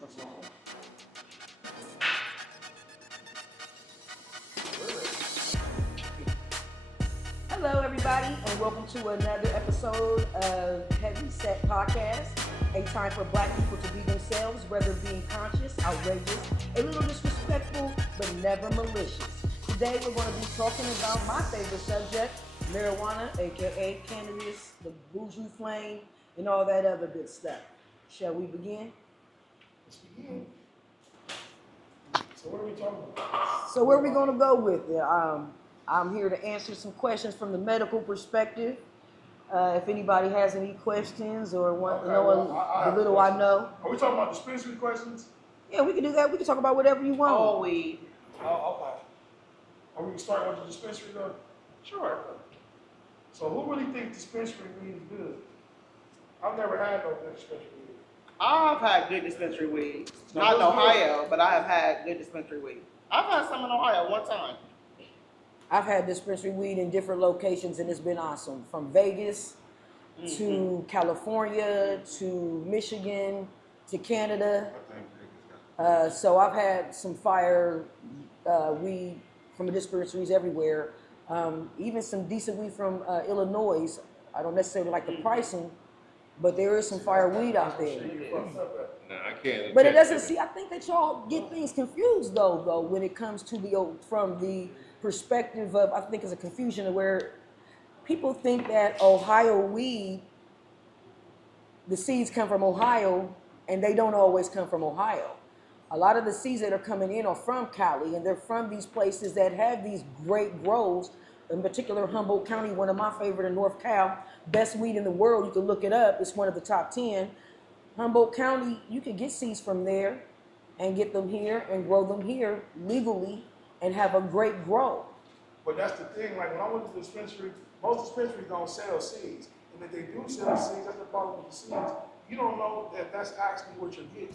That's all. Hello, everybody, and welcome to another episode of Heavy Set Podcast. A time for Black people to be themselves, whether being conscious, outrageous, a little disrespectful, but never malicious. Today, we're going to be talking about my favorite subject, marijuana, aka cannabis, the bougie flame, and all that other good stuff. Shall we begin? Let's begin. So what are we talking about? So, where are we going to go with it? I'm here to answer some questions from the medical perspective. If anybody has any questions or want to know the little I know. Are we talking about dispensary questions? Yeah, we can do that. We can talk about whatever you want. All weed. Oh, okay. Are we starting with the dispensary though? Sure. So who really thinks dispensary weed is good? I've never had no good dispensary weed. I've had good dispensary weed. So Not in what's Ohio, but I have had good dispensary weed. I've had some in Ohio one time. I've had dispensary weed in different locations and it's been awesome. From Vegas to California to Michigan to Canada. So I've had some fire weed from the dispensaries everywhere. Even some decent weed from Illinois. I don't necessarily like the pricing, but there is some fire weed out there. No, I can't. But it doesn't see. I think that y'all get things confused though, when it comes to from the perspective of, I think it's a confusion where people think that Ohio weed, the seeds come from Ohio, and they don't always come from Ohio. A lot of the seeds that are coming in are from Cali, and they're from these places that have these great grows. In particular, Humboldt County, one of my favorite in North Cal, best weed in the world. You can look it up. It's one of the top 10. Humboldt County, you can get seeds from there and get them here and grow them here legally and have a great grow. But that's the thing, like when I went to the dispensary, most dispensaries don't sell seeds. And if they do sell seeds, that's the problem with the seeds. You don't know that that's actually what you're getting.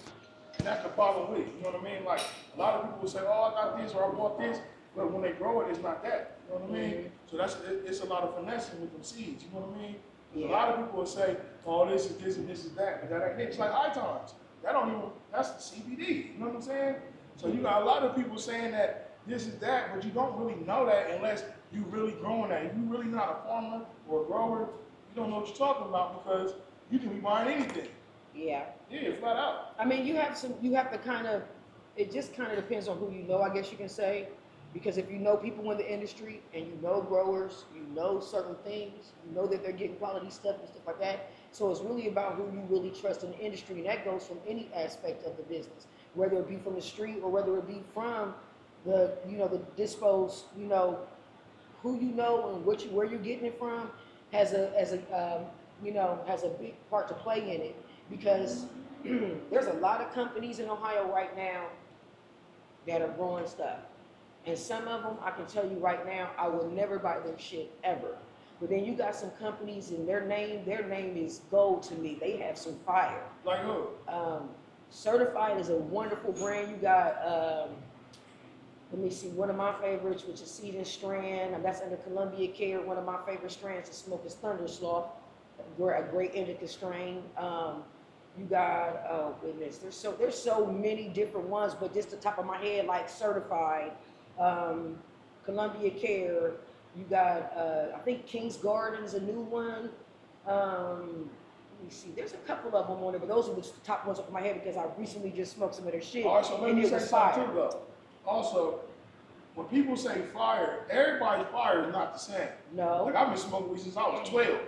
And that's the problem with it, you know what I mean? Like a lot of people will say, oh, I got this or I bought this, but when they grow it, it's not that. You know what I mean? So it's a lot of finessing with them seeds, you know what I mean? A lot of people will say, oh, this is this and this is that, but that ain't it. It's like high times. That's CBD, you know what I'm saying? So you got a lot of people saying that this is that, but you don't really know that unless you really growing that. If you really not a farmer or a grower, you don't know what you're talking about because you can be buying anything. Yeah. Yeah, flat out. I mean, you have to kind of, it just kind of depends on who you know, I guess you can say. Because if you know people in the industry and you know growers, you know certain things, you know that they're getting quality stuff and stuff like that. So it's really about who you really trust in the industry, and that goes from any aspect of the business, whether it be from the street or whether it be from the dispos, who you know and where you're getting it from has a big part to play in it, because there's a lot of companies in Ohio right now that are growing stuff. And some of them, I can tell you right now, I will never buy their shit ever. But then you got some companies and their name is gold to me. They have some fire. Like who? Certified is a wonderful brand. You got, let me see, one of my favorites, which is Seed and Strand. That's under Columbia Care. One of my favorite strands to smoke is Thundersloth, a great indica strain. You got, oh goodness, there's so many different ones, but just the top of my head, like Certified, Columbia Care. You got, I think King's Garden is a new one. Let me see, there's a couple of them on there, but those are the top ones off of my head because I recently just smoked some of their shit. All right, so let me and say something too though. Also, when people say fire, everybody's fire is not the same. No. Like I've been smoking weed since I was 12.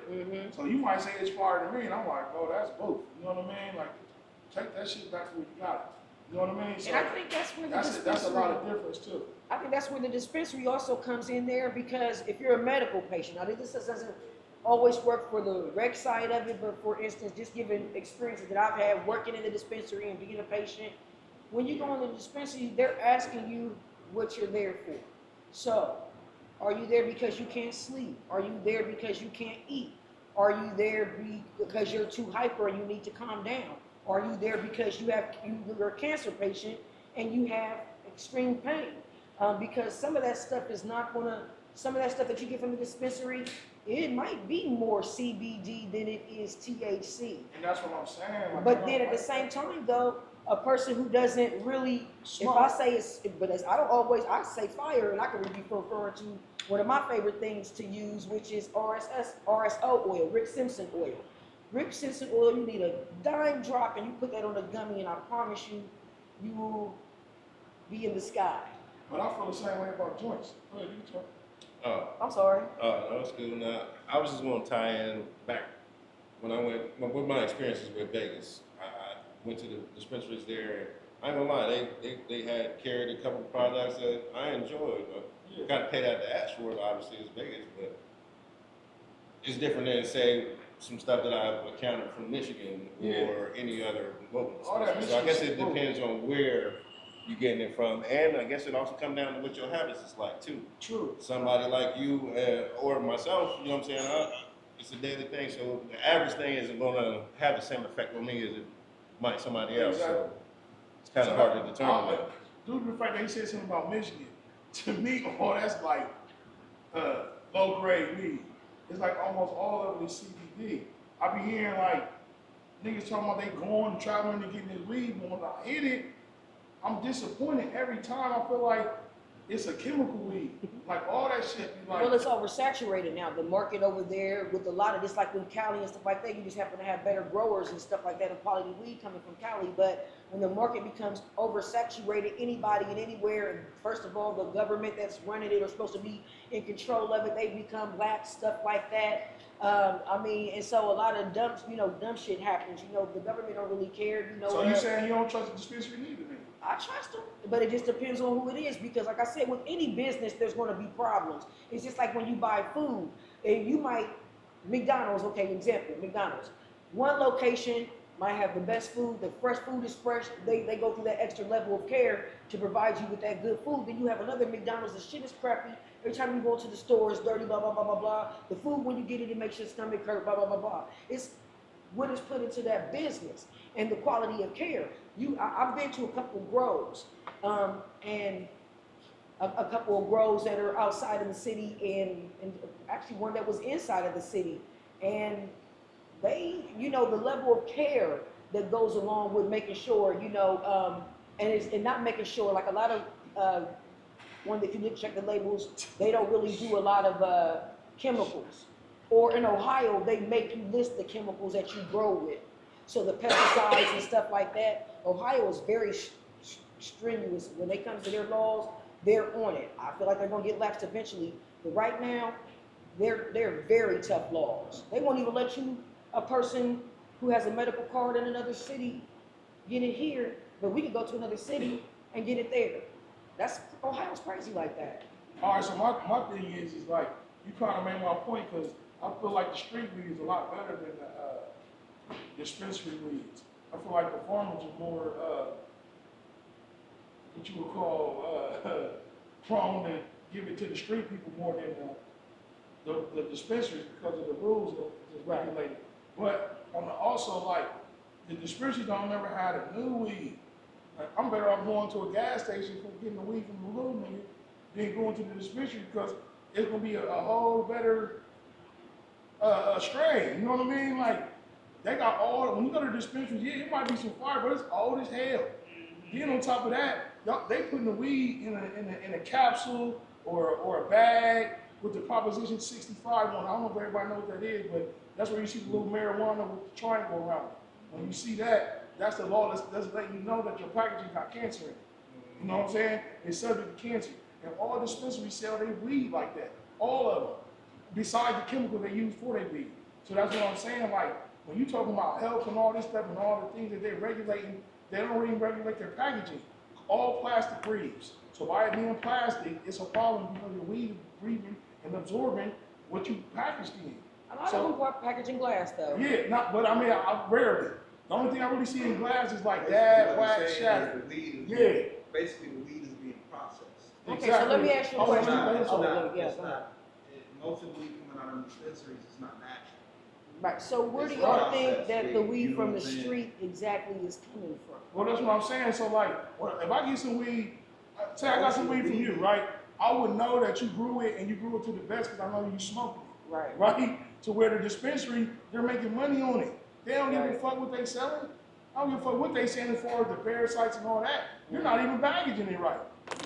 So you might say it's fire to me, and I'm like, oh, that's both. You know what I mean? Like, take that shit back to where you got it. You know what I mean? So And I think that's where that's a lot of difference too. I think that's where the dispensary also comes in there, because if you're a medical patient, now this doesn't always work for the rec side of it, but for instance, just giving experiences that I've had working in the dispensary and being a patient, when you go in the dispensary, they're asking you what you're there for. So, are you there because you can't sleep? Are you there because you can't eat? Are you there because you're too hyper and you need to calm down? Are you there because you're a cancer patient and you have extreme pain? Because some of that stuff is not going to some of that stuff that you get from the dispensary, it might be more CBD than it is THC. And that's what I'm saying. Like, But then at the same time, though, a person who doesn't really, Smoke. if I say it's, I don't always, I say fire, and I can be referring to one of my favorite things to use, which is RSO oil, Rick Simpson oil. Rick Simpson oil, you need a dime drop, and you put that on a gummy, and I promise you, you will be in the sky. But I feel the same way about joints. Go ahead, you talk. I'm sorry. No, it's good. Now, I was just going to tie in back when I went, with my experiences with Vegas. I went to the dispensaries there. I ain't gonna lie, they had carried a couple of products that I enjoyed. But got paid out the ass for it, obviously, it's Vegas, but it's different than, say, some stuff that I've encountered from Michigan or any other local dispensary. So I guess it depends on where you're getting it from, and I guess it also comes down to what your habits is like too. True. Somebody like you or myself, you know what I'm saying? It's a daily thing, so the average thing isn't going to have the same effect on me as it might somebody else. Exactly. So it's kind of hard to determine that. Due to the fact that he said something about Michigan, to me, oh, that's like low grade weed. It's like almost all of it is CBD. I be hearing like niggas talking about they going and traveling and getting this weed, but when I hit it, I'm disappointed every time. I feel like it's a chemical weed. Like all that shit be like. Well, it's oversaturated now. The market over there with a lot of this, like in Cali and stuff like that, you just happen to have better growers and stuff like that, and quality weed coming from Cali. But when the market becomes oversaturated, anybody and anywhere, and first of all, the government that's running it or supposed to be in control of it, they become lax, stuff like that. I mean, and so a lot of dumb shit happens. The government don't really care. So you saying you don't trust the dispensary neither, then? I trust them, but it just depends on who it is, because like I said, with any business, there's going to be problems. It's just like when you buy food, and you might, McDonald's, okay, example, McDonald's. One location might have the best food, the fresh food is fresh, they go through that extra level of care to provide you with that good food. Then you have another McDonald's, the shit is crappy. Every time you go to the store, it's dirty, blah, blah, blah, blah, blah. The food, when you get it, it makes your stomach hurt, blah, blah, blah, blah. It's what is put into that business and the quality of care. I've been to a couple of grows, and a couple of grows that are outside of the city, and actually one that was inside of the city. And they, the level of care that goes along with making sure, and not making sure, like a lot of, when if you check the labels, they don't really do a lot of chemicals. Or in Ohio, they make you list the chemicals that you grow with. So the pesticides and stuff like that, Ohio is very strenuous. When it comes to their laws, they're on it. I feel like they're going to get lapsed eventually. But right now, they're very tough laws. They won't even let you, a person who has a medical card in another city, get it here. But we can go to another city and get it there. Ohio's crazy like that. All right, so my thing is like, you kind of made my point, because I feel like the street weed is a lot better than the dispensary weeds. I feel like the farmers are more, what you would call, prone to give it to the street people more than the dispensaries, because of the rules that's regulated. But also, like, the dispensaries don't never had a new weed. Like, I'm better off going to a gas station for getting the weed from the little nigga than going to the dispensary, because it's gonna be a whole better strain. You know what I mean? Like, they got when you go to the dispensaries, yeah, it might be some fire, but it's old as hell. Then on top of that, they putting the weed in a capsule or a bag with the Proposition 65 on. I don't know if everybody knows what that is, but that's where you see the little marijuana with the triangle around it. When you see that, that's the law that's letting you know that your packaging got cancer in it. You know what I'm saying? It's subject to cancer. And all dispensaries sell their weed like that. All of them. Besides the chemical they use for their weed. So that's what I'm saying. Like, when you talking about health and all this stuff and all the things that they're regulating, they don't even regulate their packaging. All plastic breathes. So by it being plastic, it's a problem because your weed is breathing and absorbing what you packaged in. A lot of them packaging glass, though. Yeah, but I mean, I rarely. The only thing I really see in glass is like dab, wax, shatter. Yeah. Basically, the weed is being processed. Okay, so let me ask you a question. Most of the weed coming out of dispensaries is not natural. Right, so where do It's y'all think processed that the weed, weed you know from what the I'm saying? street exactly is coming from? Well, that's what I'm saying. So like, if I get some weed, say I got some weed from you, right? I would know that you grew it and you grew it to the best because I know you smoked it. Right. Right? To where the dispensary, they're making money on it. They don't give a Right. fuck what they selling. I don't give a fuck what they selling as far as the parasites and all that. You're not even packaging it right.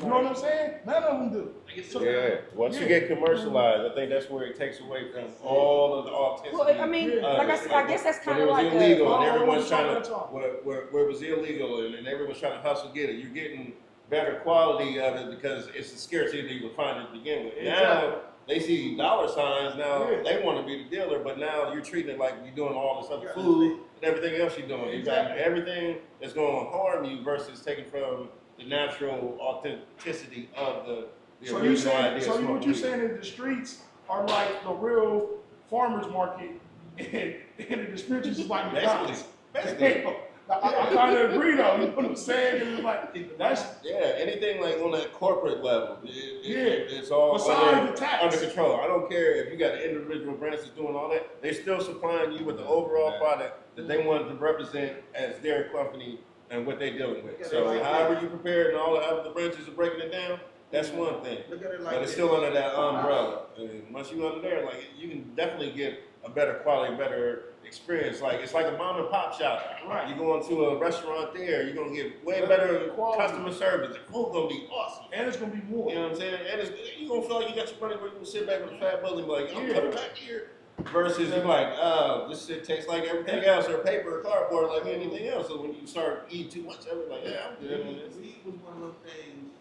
You know what I'm saying? None of them do. So, Yeah, once you get commercialized, I think that's where it takes away from all of the authenticity. Well, I mean, Yeah. like I said, I guess that's kind of When like it was illegal and Oh, everyone's we're trying to, talking. where it was illegal and everyone's trying to hustle get it, you're getting better quality of it because it's the scarcity that you would find it to begin with. Exactly. Now they see dollar signs, now Yeah. they want to be the dealer, but now you're treating it like you're doing all this other food and everything else you're doing. You're Exactly. everything that's going to harm you versus taking from the natural authenticity of the So original idea. so of what smoking you're weed. saying is the streets are like the real farmers market and the dispensaries is like McDonald's. Basically. I kind of agree though, you know what I'm saying? 'Cause it's like, that's, Yeah, anything like on that corporate level, it's all Besides the tax. under control. I don't care if you got individual brands that's doing all that. They're still supplying you with the overall product that they want to represent as their company and what they're dealing with. Yeah, So they like however that. you prepare and all the branches are breaking it down, that's one thing. Look at it like But it's this. still under that umbrella. And once you under there, like you can definitely get a better quality, better experience. Like it's like a mom and pop shop. Right. You go into a restaurant there, you're gonna get way better Quality. customer service. The food gonna be awesome. and it's gonna be more. You know what I'm saying? And you gonna feel like you got your money where you can sit back with a fat belly and be like, I'm Yeah. coming back here. Versus you're like, this shit tastes like everything else, or paper or cardboard like anything else. So when you start eating too much of it, like, yeah, I'm good on this. Weed was one of those things,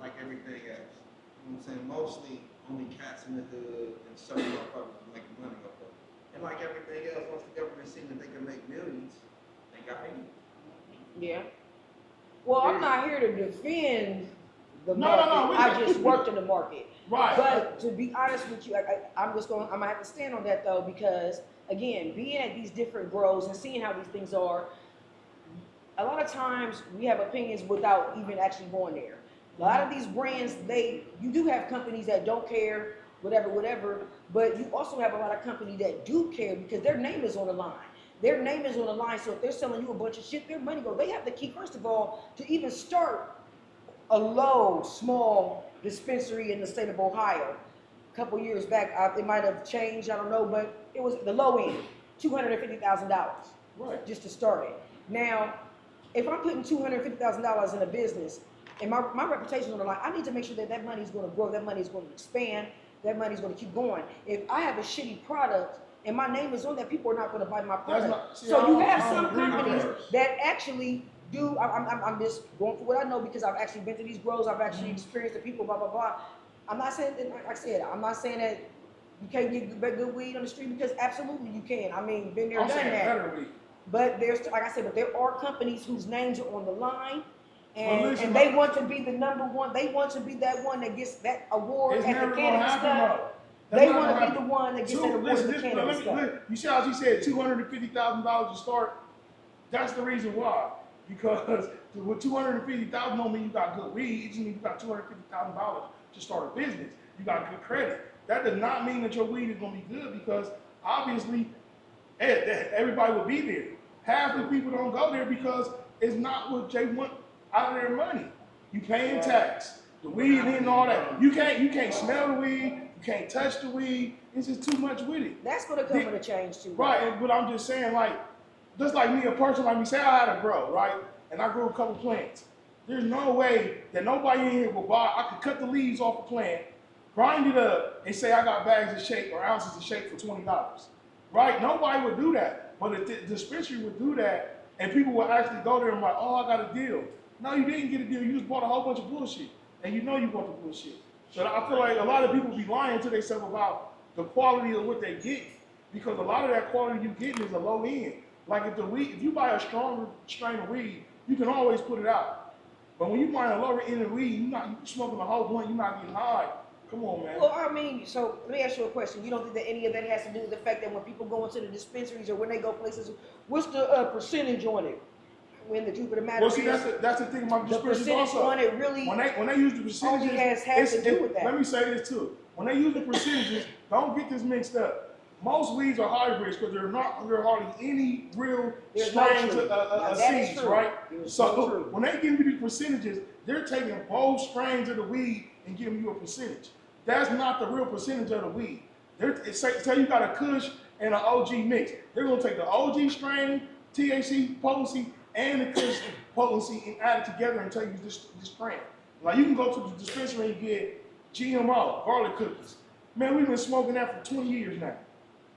like everything else. You know what I'm saying? Mostly only cats in the hood and certain motherfuckers are making money off of it. And like everything else, once the government seen that they can make millions, they got paid. Yeah. Well, I'm not here to defend the No, no, no, market. we- I just worked in the market. Right. But to be honest with you, I'm gonna have to stand on that though, because again, being at these different grows and seeing how these things are, a lot of times we have opinions without even actually going there. A lot of these brands, you do have companies that don't care, whatever, but you also have a lot of companies that do care because their name is on the line. Their name is on the line, so if they're selling you a bunch of shit, their money goes. They have to keep, first of all, to even start a small dispensary in the state of Ohio. A couple years back, it might have changed, I don't know, but it was the low end, $250,000 Right. just to start it. Now, if I'm putting $250,000 in a business and my reputation is on the line, I need to make sure that that money is going to grow, that money is going to expand, that money is going to keep going. If I have a shitty product and my name is on that, people are not going to buy my product. not- see, So you I have don't some agree with companies that. that actually do. I'm just going for what I know because I've actually been to these grows. I've actually experienced the people. Blah blah blah. I'm not saying that, like I said, I'm not saying that you can't get good weed on the street because absolutely you can. I mean, been there, I'm done saying that. better weed. But there's, like I said, but there are companies whose names are on the line, and, Well, listen, and they want to be the number one. They want to be that one that gets that award It's at never the gonna cannabis happen stuff. though. That's They not want gonna to be the happen. one that gets that award Listen, at the cannabis stuff. you see how she said $250,000 to start? That's the reason why. Because with $250,000 don't mean you got good weed. It just means you got $250,000 to start a business. You got good credit. That does not mean that your weed is gonna be good because obviously everybody will be there. Half the people don't go there because it's not what they want out of their money. You paying tax, the weed and all that. You can't smell the weed. You can't touch the weed. It's just too much with it. That's going to come with a change too. Right, but I'm just saying, like, just like me, a person like me, say I had a grow, right? And I grew a couple plants. There's no way that nobody in here will buy, I could cut the leaves off a plant, grind it up, and say I got bags of shake or ounces of shake for $20. Right? Nobody would do that. But a dispensary would do that, and people would actually go there and be like, oh, I got a deal. No, you didn't get a deal. You just bought a whole bunch of bullshit. And you know you bought the bullshit. So I feel like a lot of people be lying to themselves about the quality of what they get. Because a lot of that quality you get is a low end. Like if you buy a stronger strain of weed, you can always put it out. But when you buy a lower end of weed, you smoking a whole blunt, you're not getting high. Come on, man. Well, I mean, so let me ask you a question. You don't think that any of that has to do with the fact that when people go into the dispensaries or when they go places, what's the percentage on it? When the truth of the matter Well, see, is, that's the thing about the dispensaries percentage also. on it really When they use the percentages, has to do with that. Let me say this too. When they use the percentages, don't get this mixed up. Most weeds are hybrids because there are hardly any real There's no strains truth. of Now, that is seeds, true. right? There's So no truth. when they give you the percentages, they're taking both strains of the weed and giving you a percentage. That's not the real percentage of the weed. Say you got a Kush and an OG mix. They're gonna take the OG strain, THC potency, and the Kush potency and add it together and tell you this strain. Like you can go to the dispensary and get GMO, garlic cookies. Man, we've been smoking that for 20 years now.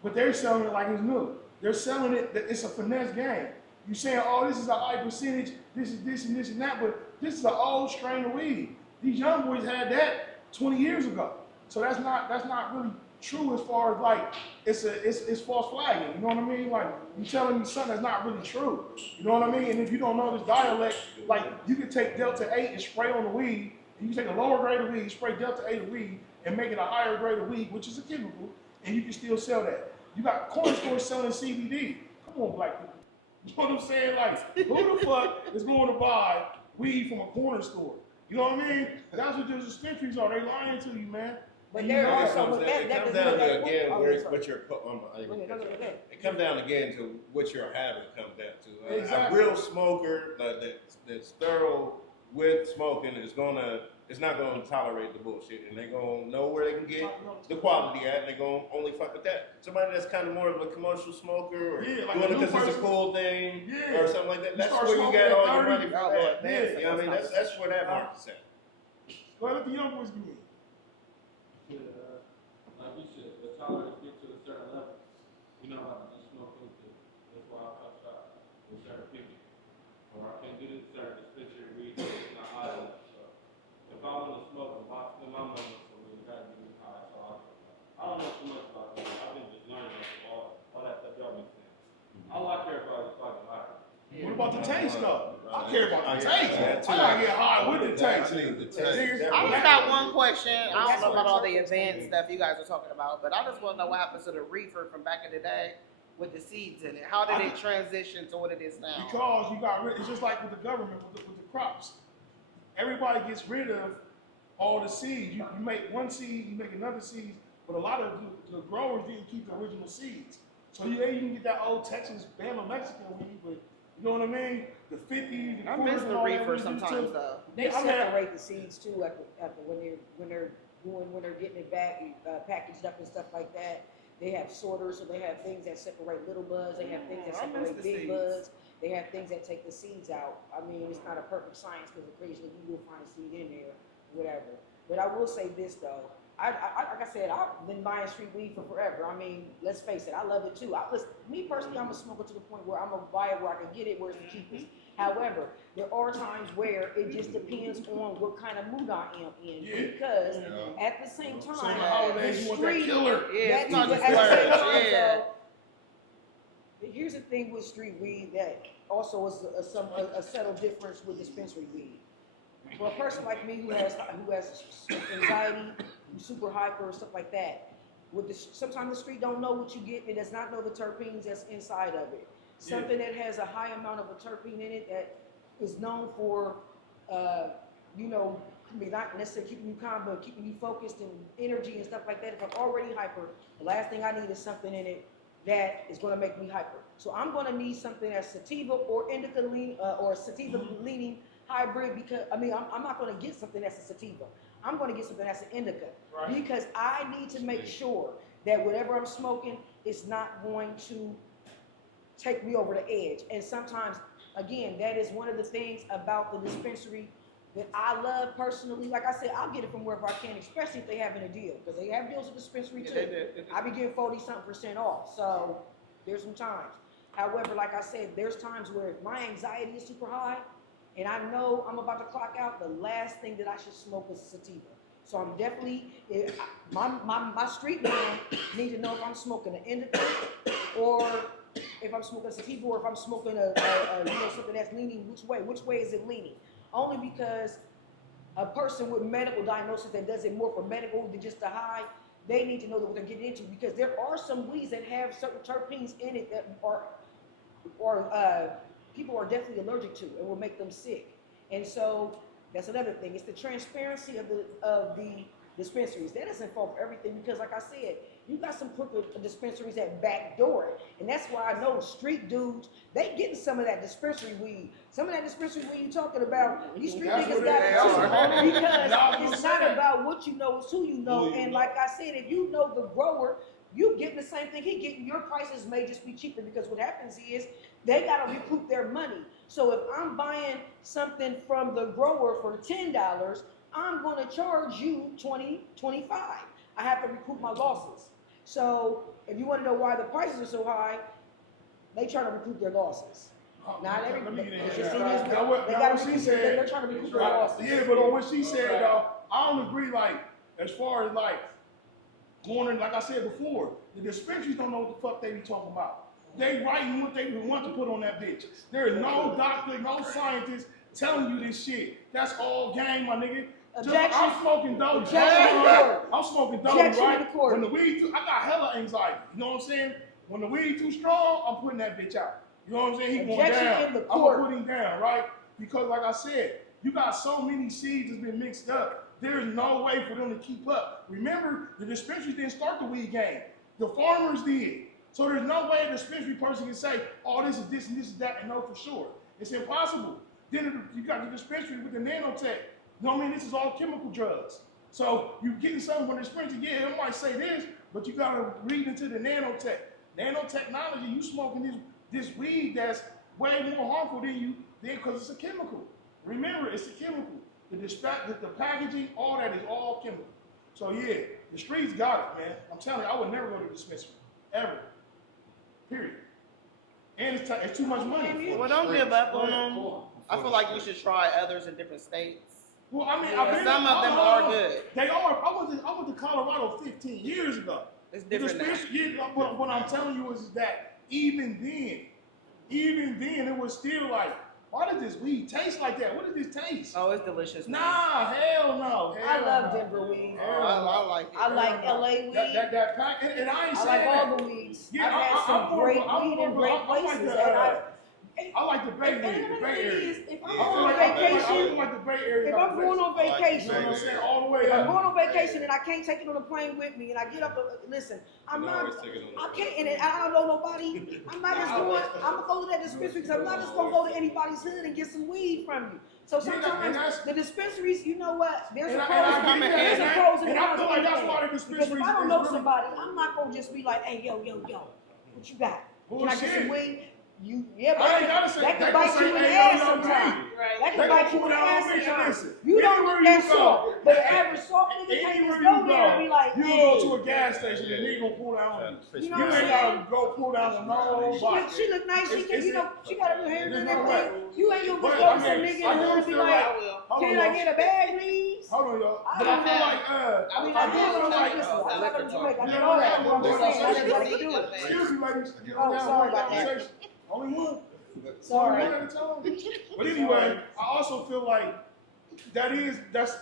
But they're selling it like it's new. They're selling it that it's a finesse game. You saying, oh, this is a high percentage, this is this and this and that, but this is an old strain of weed. These young boys had that 20 years ago. So that's not really true as far as like it's false flagging. You know what I mean? Like you telling me something that's not really true. You know what I mean? And if you don't know this dialect, like you can take Delta 8 and spray on the weed, and you can take a lower grade of weed, spray Delta 8 of weed, and make it a higher grade of weed, which is a chemical, and you can still sell that. You got corner stores selling CBD. Come on, black people. You know what I'm saying? Like, who the fuck is going to buy weed from a corner store? You know what I mean? That's what those dispensaries are. They lying to you, man. But And there you know, are It some comes with down, that. it comes That down does to again oh, where, sorry. what your Go ahead. it comes down again to what your habit comes down to. Exactly. A real smoker that's thorough with smoking is not gonna tolerate the bullshit, and they're gonna know where they can get the quality at, and they're gonna only fuck with that. Somebody that's kind of more of a commercial smoker or Yeah, like doing a it new because it's a person. cool thing Yeah. or something like that. You That's start where you smoking got at all your 30. money for Oh, that. Lord, Yeah. man. You know what I mean? That's where that market's at. Go ahead, let the young boys get in. Like you said, the tolerance get to a certain level. You know how to just smoke into. That's why I cut shot with certain people. Or I can get it certain dispensary weed, it's not high enough. So if I want to smoke, if my mama wants to weed, it gotta be high. So I don't know too much about that. I've been just learning all that stuff y'all been saying. All I care about is fucking high. What about the taste though? I care about the Yeah, taste. that too. I gotta get high with the taste. I need the taste. Niggas- I just got one question. I don't That's know what about all the churches advanced do. stuff you guys are talking about, but I just want to know what happens to the reefer from back in the day with the seeds in it. How did it transition to what it is now? Because you got rid. It's just like with the government with the crops. Everybody gets rid of all the seeds. You make one seed, you make another seed, but a lot of the growers didn't keep the original seeds. So you can get that old Texas, Bama, Mexican weed, but you know what I mean? The 50, the I quarters miss and the all that reefer weed sometimes too. though. They Yeah, I mean, separate the seeds too at the when they're getting it back packaged up and stuff like that. They have sorters, so they have things that separate little buds. They have things that I miss separate the big seeds. buds. They have things that take the seeds out. I mean, it's not a perfect science because occasionally you will find a seed in there, whatever. But I will say this though. I like I said, I've been buying street weed for forever. I mean, let's face it, I love it too. Me personally, I'm a smoker to the point where I'm gonna buy it where I can get it where it's the cheapest. However, there are times where it just depends on what kind of mood I am in Yeah. because at the same So in time, the holidays, you want that killer. Yeah, it's that- not but just at the same words. time, Yeah. though, here's the thing with street weed that also is a subtle difference with dispensary weed. For a person like me who has anxiety, who's super hyper, stuff like that, sometimes the street don't know what you get. It does not know the terpenes that's inside of it. Something that has a high amount of a terpene in it that is known for, not necessarily keeping you calm, but keeping you focused and energy and stuff like that. If I'm already hyper, the last thing I need is something in it that is going to make me hyper. So I'm going to need something that's sativa or indica or sativa leaning hybrid because I'm not going to get something that's a sativa. I'm going to get something that's an indica because I need to make sure that whatever I'm smoking is not going to take me over the edge. And sometimes, again, that is one of the things about the dispensary that I love personally. Like I said, I'll get it from wherever I can, especially if they having a deal because they have deals with the dispensary too. I be getting 40-something% off. So there's some times. However, like I said, there's times where if my anxiety is super high and I know I'm about to clock out, the last thing that I should smoke is sativa. So I'm definitely, my street man need to know if I'm smoking an indica or if I'm smoking sativa or if I'm smoking something that's leaning which way is it leaning? Only because a person with medical diagnosis that does it more for medical than just the high, they need to know what they're getting into because there are some weeds that have certain terpenes in it that people are definitely allergic to and will make them sick. And so that's another thing. It's the transparency of the dispensaries. That doesn't fall for everything because like I said, You got some crooked dispensaries that backdoor it. And that's why I know street dudes, they getting some of that dispensary weed. Some of that dispensary weed you talking about, these street That's niggas what got they it too. are. Because Y'all gonna it's say not that. about what you know, it's who you know. Who you And know. like I said, if you know the grower, you getting the same thing he getting. Your prices may just be cheaper because what happens is they gotta recoup their money. So if I'm buying something from the grower for $10, I'm gonna charge you $20, $25. I have to recoup my losses. So if you want to know why the prices are so high, they try to recoup their losses. Not every. Let me get in It's here. just Now, it is. now They what gotta she recoup. said- They're trying to recoup their losses. Yeah, but on what she said, though, I don't agree. Like, as far as like going in, like I said before, the dispensaries don't know what the fuck they be talking about. They writing what they want to put on that bitch. There is no doctor, no scientist telling you this shit. That's all game, my nigga. Just, Objection. I'm smoking dope. Objection in court. I'm smoking dope, Objection right? in court. When the weed too, I got hella anxiety. You know what I'm saying? When the weed too strong, I'm putting that bitch out. You know what I'm saying? He going Objection down. in the I'm court. gonna put him down, right? Because like I said, you got so many seeds that's been mixed up. There's no way for them to keep up. Remember, the dispensaries didn't start the weed game. The farmers did. So there's no way a dispensary person can say, oh, this is this and this is that, and know for sure. It's impossible. Then you got the dispensary with the nanotech. You know what I mean? This is all chemical drugs. So you getting something from the dispensary, yeah, it might say this, but you gotta read into the nanotech. Nanotechnology, you smoking this weed that's way more harmful than you, because it's a chemical. Remember, it's a chemical. The packaging, all that is all chemical. So yeah, the streets got it, man. I'm telling you, I would never go to the dispensary, ever. Period. And it's too much money. Well, don't give up on them. I feel like you should try others in different states. Well, I mean, Yeah, some of them are good. They are. I went to Colorado 15 years ago. It's different now. Yeah, what I'm telling you is that even then, it was still like, why does this weed taste like that? What does this taste? Oh, it's delicious. Nah, hell no. I Hell love no. Denver weed. I like it. I like LA weed. That pack, and I ain't I saying like that. all the weeds. Yeah, I've had some great weed in great places. I like the Bay Area. And The Bay Area. if I I'm feel going on like I vacation, feel like the Bay Area. if I'm going on vacation, You know what I'm saying? All the way if I'm up. going on vacation and I can't take it on a plane with me, and I get up, listen, I'm You can not, always take it on the I road. can't, and I don't know nobody. I'm not just going. I'm gonna go to that dispensary because I'm not just gonna go to anybody's hood and get some weed from you. So Yeah, and sometimes that's- the dispensaries, you know what? There's a And pros I and get there's that, a pros and and I cons feel to like that's anything. why the Because dispensaries if I don't is know really- somebody, I'm not gonna just be like, hey, yo, what you got? Can I get some Bullshit. weed? Yeah, but I ain't gotta say that they can can bite say, you in the hey, ass yo, yo, sometimes. Right. That They can gonna bite you pull in the down ass on me, sometimes. listen. You don't Anywhere look that you go, soft, but the average soft nigga can't Anywhere just you go there and be like, you hey. go to a gas station and they gonna pull down on you. You know You what I'm ain't saying? gotta go pull down on nobody. She look nice. She can, you know, she got her hair and There's no everything. way. You ain't gonna But, just go to I some mean, nigga I and do be feel like, I will. Hold can on, I y'all. get a bag, please? Hold on, y'all. I But I don't feel know. like, I mean, I I do know, feel but like, listen, I live in Jamaica. I Yeah, know that. yeah, I'm just saying, I yeah, just like to do it. excuse me, ladies. Oh, Yeah, sorry one about that. conversation. Only one. Sorry. One at a time. But anyway, I also feel like that's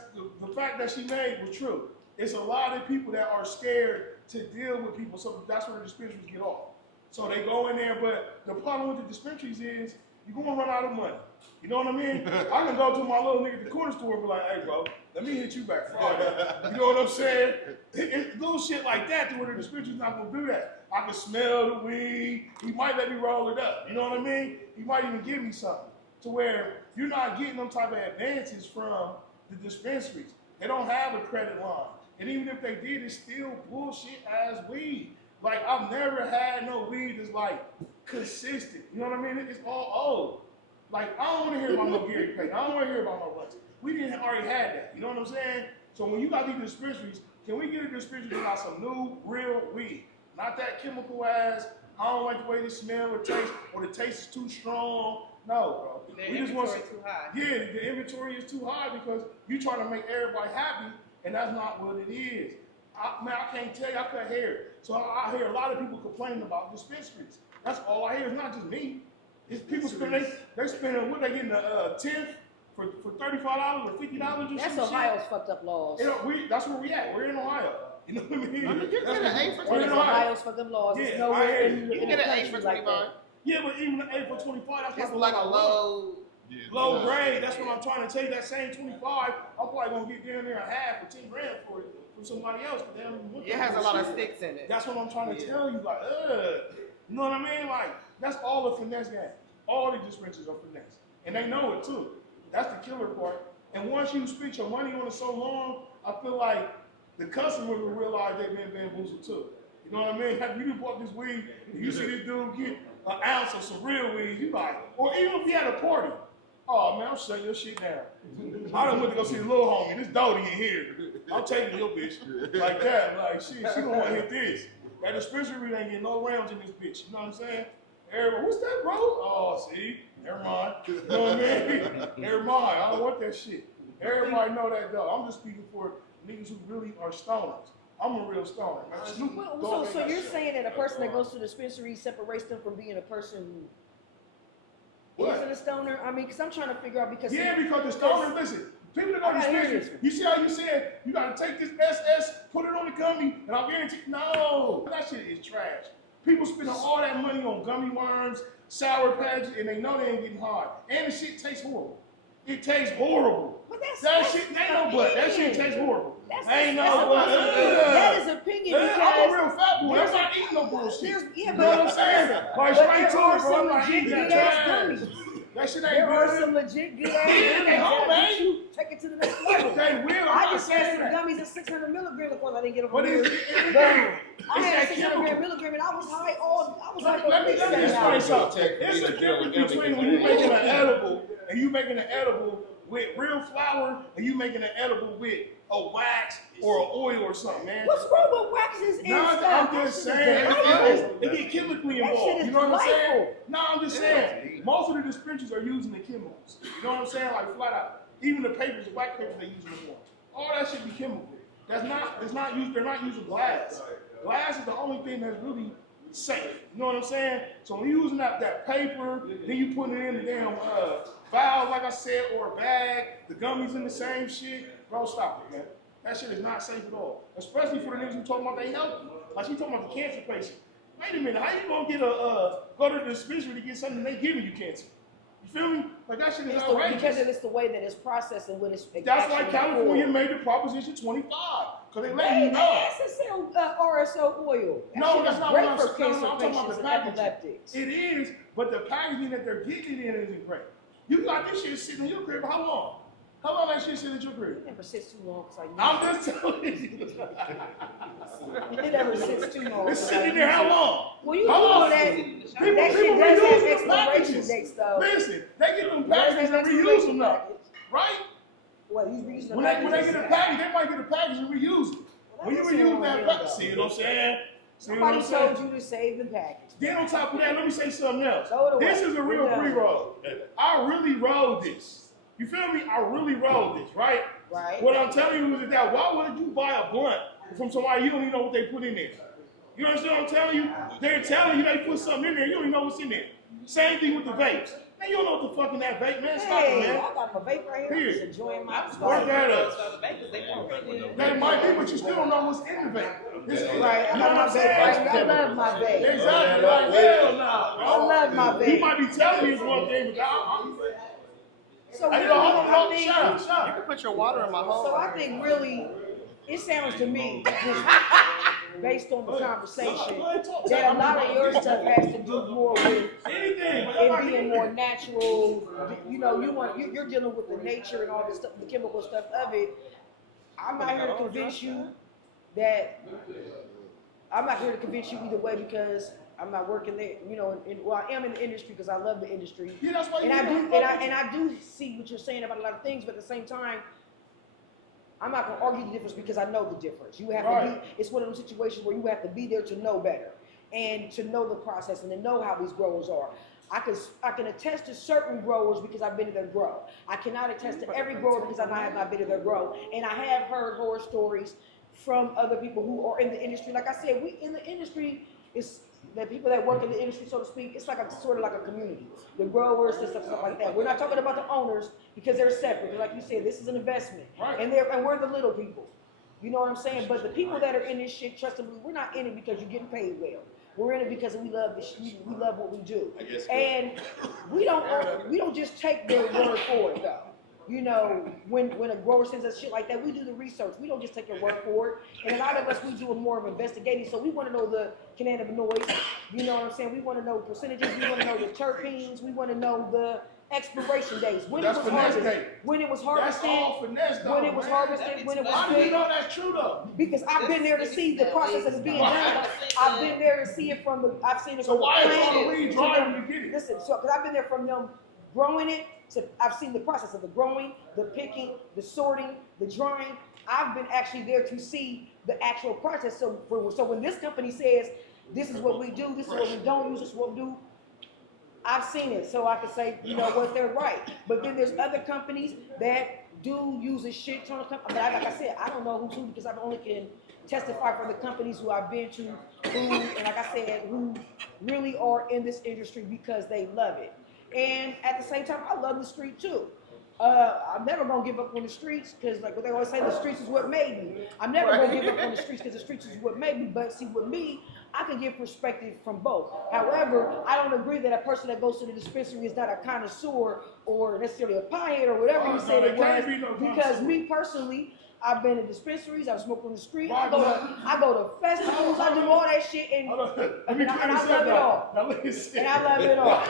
the fact that she made was true. It's a lot of people that are scared to deal with people, so that's where the dispensaries get off. So they go in there, but the problem with the dispensaries is you're gonna run out of money. You know what I mean? I can go to my little nigga at the corner store and be like, hey bro, let me hit you back Friday. You know what I'm saying? It's little shit like that to where the dispensary's not gonna do that. I can smell the weed. He might let me roll it up. You know what I mean? He might even give me something to where you're not getting them type of advances from the dispensaries. They don't have a credit line. And even if they did, it's still bullshit ass weed. Like, I've never had no weed that's like consistent. You know what I mean? It's all old. Like, I don't want to hear about no Gary Payton. I don't want to hear about no Russ. We didn't already had that. You know what I'm saying? So when you got these dispensaries, can we get a dispensary that got some new, real weed? Not that chemical ass, I don't like the way they smell or taste, or the taste is too strong. No, bro. The We just want inventory too high. Yeah, the inventory is too high because you're trying to make everybody happy, and that's not what it is. I can't tell you, I cut hair. So I hear a lot of people complaining about dispensaries. That's all I hear. It's not just me. It's people spending, they spending, what they getting, a 10th for $35 or $50 or That's some Ohio's fucked up laws. shit. You know, that's where we at. We're in Ohio. You know what I mean? I mean, you That's get an what- A for we're in That's Ohio. Ohio's fucked up laws. It's Yeah, nowhere I hear in, you. in You can the get an A country for like 25. that. Yeah, but even the A for 25, that's It's not like the a one I want. low. Low grade, that's what I'm trying to tell you. That same 25, I'm probably gonna get down there a half or 10 grand for it. from somebody else. But they don't want It that has a lot of shit. sticks in it. That's what I'm trying to Yeah. tell you. Like, you know what I mean? Like, that's all the finesse game. All the dispensaries are finesse, and they know it too. That's the killer part. And once you spend your money on it so long, I feel like the customer will realize they've been bamboozled too. You know what I mean? Have you bought this weed and you see this dude get an ounce of some real weed, you like, or even if you at a party, oh man, I'm shutting your shit down. I done went to go see the little homie, this Dodie in here. I'm taking your bitch. Like that, like shit, she gonna wanna hit this. That dispensary ain't getting no rounds in this bitch, you know what I'm saying? Everybody, what's that, bro? Oh, see, never mind. You know what I mean? Never mind, I don't want that shit. Everybody know that though. I'm just speaking for niggas who really are stoners. I'm a real stoner, man. Snoop Dogg So ain't got you're shit. saying that a person that goes to the dispensary separates them from being a person who What? isn't a stoner? I mean, because I'm trying to figure out because Yeah, because the stoners, listen, people that go to I gotta hear dispensary, this one. you see how you said you gotta take this SS, put it on the gummy, and I'll guarantee, no, that shit is trash. People spending all that money on gummy worms, sour patches, and they know they ain't getting hard. And the shit tastes horrible. It tastes horrible. But that's That shit ain't no but. That shit opinion. tastes horrible. That's Ain't that's no but. that is opinion I'm a because real fat boy. I'm there's- not eating no bullshit. yeah, You know but what I'm saying? listen, Like but straight there to are it, bro. some I'm not legit eating that good ass trash. gummies. That shit ain't There are good. some legit good ass Yeah, they gummies home, that man. you take it to the next level. They will. I'm I not just had saying some that. gummies at 600 milligrams. Of course, I didn't get them But from here. it's But that I had a 600 chemical. gram milligram and I was high all. I was high for Let me at least just 7 explain hours. something. It's a difference between when you making an edible and you making an edible with real flour and you making an edible with a wax or an oil or something, man. What's wrong with waxes and No, stuff? I'm just That shit saying, is delightful. they get chemically That shit involved. is You know what I'm saying? delightful. No, I'm just saying, most of the dispensaries are using the chemicals. You know what I'm saying? Like flat out. Even the papers, the white papers they using them on. All that should be chemical. It's not used, they're not using glass. Glass is the only thing that's really safe. You know what I'm saying? So when you're using that paper, then you put it in the damn vial, like I said, or a bag, the gummies in the same shit, bro, stop it, man. That shit is not safe at all. Especially for the niggas who talking about they health. Like she talking about the cancer patient. Wait a minute, how you gonna get go to the dispensary to get something and they giving you cancer? You feel me? Like that shit is outrageous. Because it's the way that it's processed and what it's That's why actually California for. made the Proposition 25. Because they let They you know. asked to sell RSO oil. That No, shit that's is not great what I'm for saying. cancer I'm talking about patients the and packaging. epileptics. It is, but the packaging that they're getting it in isn't great. You got this shit sitting in your crib for how long? How long that shit sitting in your crib? It never sits too long because I'm just telling you. It never sits too long. It's sitting there how long? Well, you How know long? that People shit does reuse have the expiration packages. dates though. Listen, they get them It does packages have and reuse expiration them now, package. right? What, he's reusing the When they packages? get a package, they might get a package and reuse it. Well, When you that's reuse wrong that with package, them, see though. what I'm saying? See what Nobody I'm saying? told you to save the package. Then on top of that, let me say something else. Throw it away. This is a real We're done. pre-roll. I really rolled this. You feel me? I really rolled this, right? Right. What I'm telling you is that why would you buy a blunt from somebody you don't even know what they put in there? You understand what I'm telling you? They're telling you they put something in there, you don't even know what's in there. Same thing with the vapes. Man, you don't know what the fuck in that vape, man. Stop it, Hey, man. I got my vape right here. I'm just Here. enjoying my Work that up. Right. That might be, but you still don't know what's in the vape. Right, I You know got what my I'm vape saying? right here. I love my vape. Exactly. Like, hell nah, bro. I love my He vape. might be telling me it's one thing, but So I really, know, I hold think, on, You shut can put your water in my hole. so I think really, it sounds to me, just based on the conversation, that a lot of your stuff has to do more with anything. it being more natural. You know, you're dealing with the nature and all this stuff, the chemical stuff of it. I'm not here to convince you that I'm not here to convince you either way because I'm not working there. You know, well, I am in the industry because I love the industry, Yeah, that's why you and I don't do, fuck and I do see what you're saying about a lot of things, but at the same time, I'm not gonna argue the difference because I know the difference. You have to Right. be. It's one of those situations where you have to be there to know better and to know the process and to know how these growers are. I can attest to certain growers because I've been to their grow. I cannot attest to every grower because I have not been to their grow. And I have heard horror stories from other people who are in the industry. Like I said, we in the industry is the people that work in the industry, so to speak. It's like a sort of like a community. The growers and stuff like that. We're not talking about the owners because they're separate. Like you said, this is an investment, Right. and we're the little people. You know what I'm saying? But the people that are in this shit, trust me, we're not in it because you're getting paid well. We're in it because we love this. We love what we do, I guess. and we don't just take their word for it though. you know, when a grower sends us shit like that, we do the research. We don't just take your word for it. And a lot of us, we do a more of investigating. So we want to know the cannabinoids. You know what I'm saying? We want to know percentages. We want to know the terpenes. We want to know the expiration dates. When That's it was finesse harvested. date. When it was That's harvested. all finesse, though, When it was man. harvested. When it was How do you picked. know that's true, though? Because I've been there to see the process of it being done. I've been there to see it from the. I've seen it So from why the is all the plant weed to dry them- when you get it? Listen, so because I've been there from them growing it to I've seen the process of the growing, the picking, the sorting, the drying. I've been actually there to see the actual process. So when this company says this is what we do, this is what we don't use, this is what we do. I've seen it, so I can say, you know what, they're right. But then there's other companies that do use a shit ton of companies. But like I said, I don't know who's who because I only can testify for the companies who I've been to, who, and like I said, who really are in this industry because they love it. And at the same time, I love the street too. I'm never gonna give up on the streets because, like what they always say, the streets is what made me. I'm never gonna give up on the streets because the streets is what made me. But see, with me, I can give perspective from both. However, I don't agree that a person that goes to the dispensary is not a connoisseur or necessarily a piehead or whatever you say it was. Because me personally, I've been in dispensaries, I've smoked on the street, I go to festivals, I do all that shit, and I love it all. And I love it all.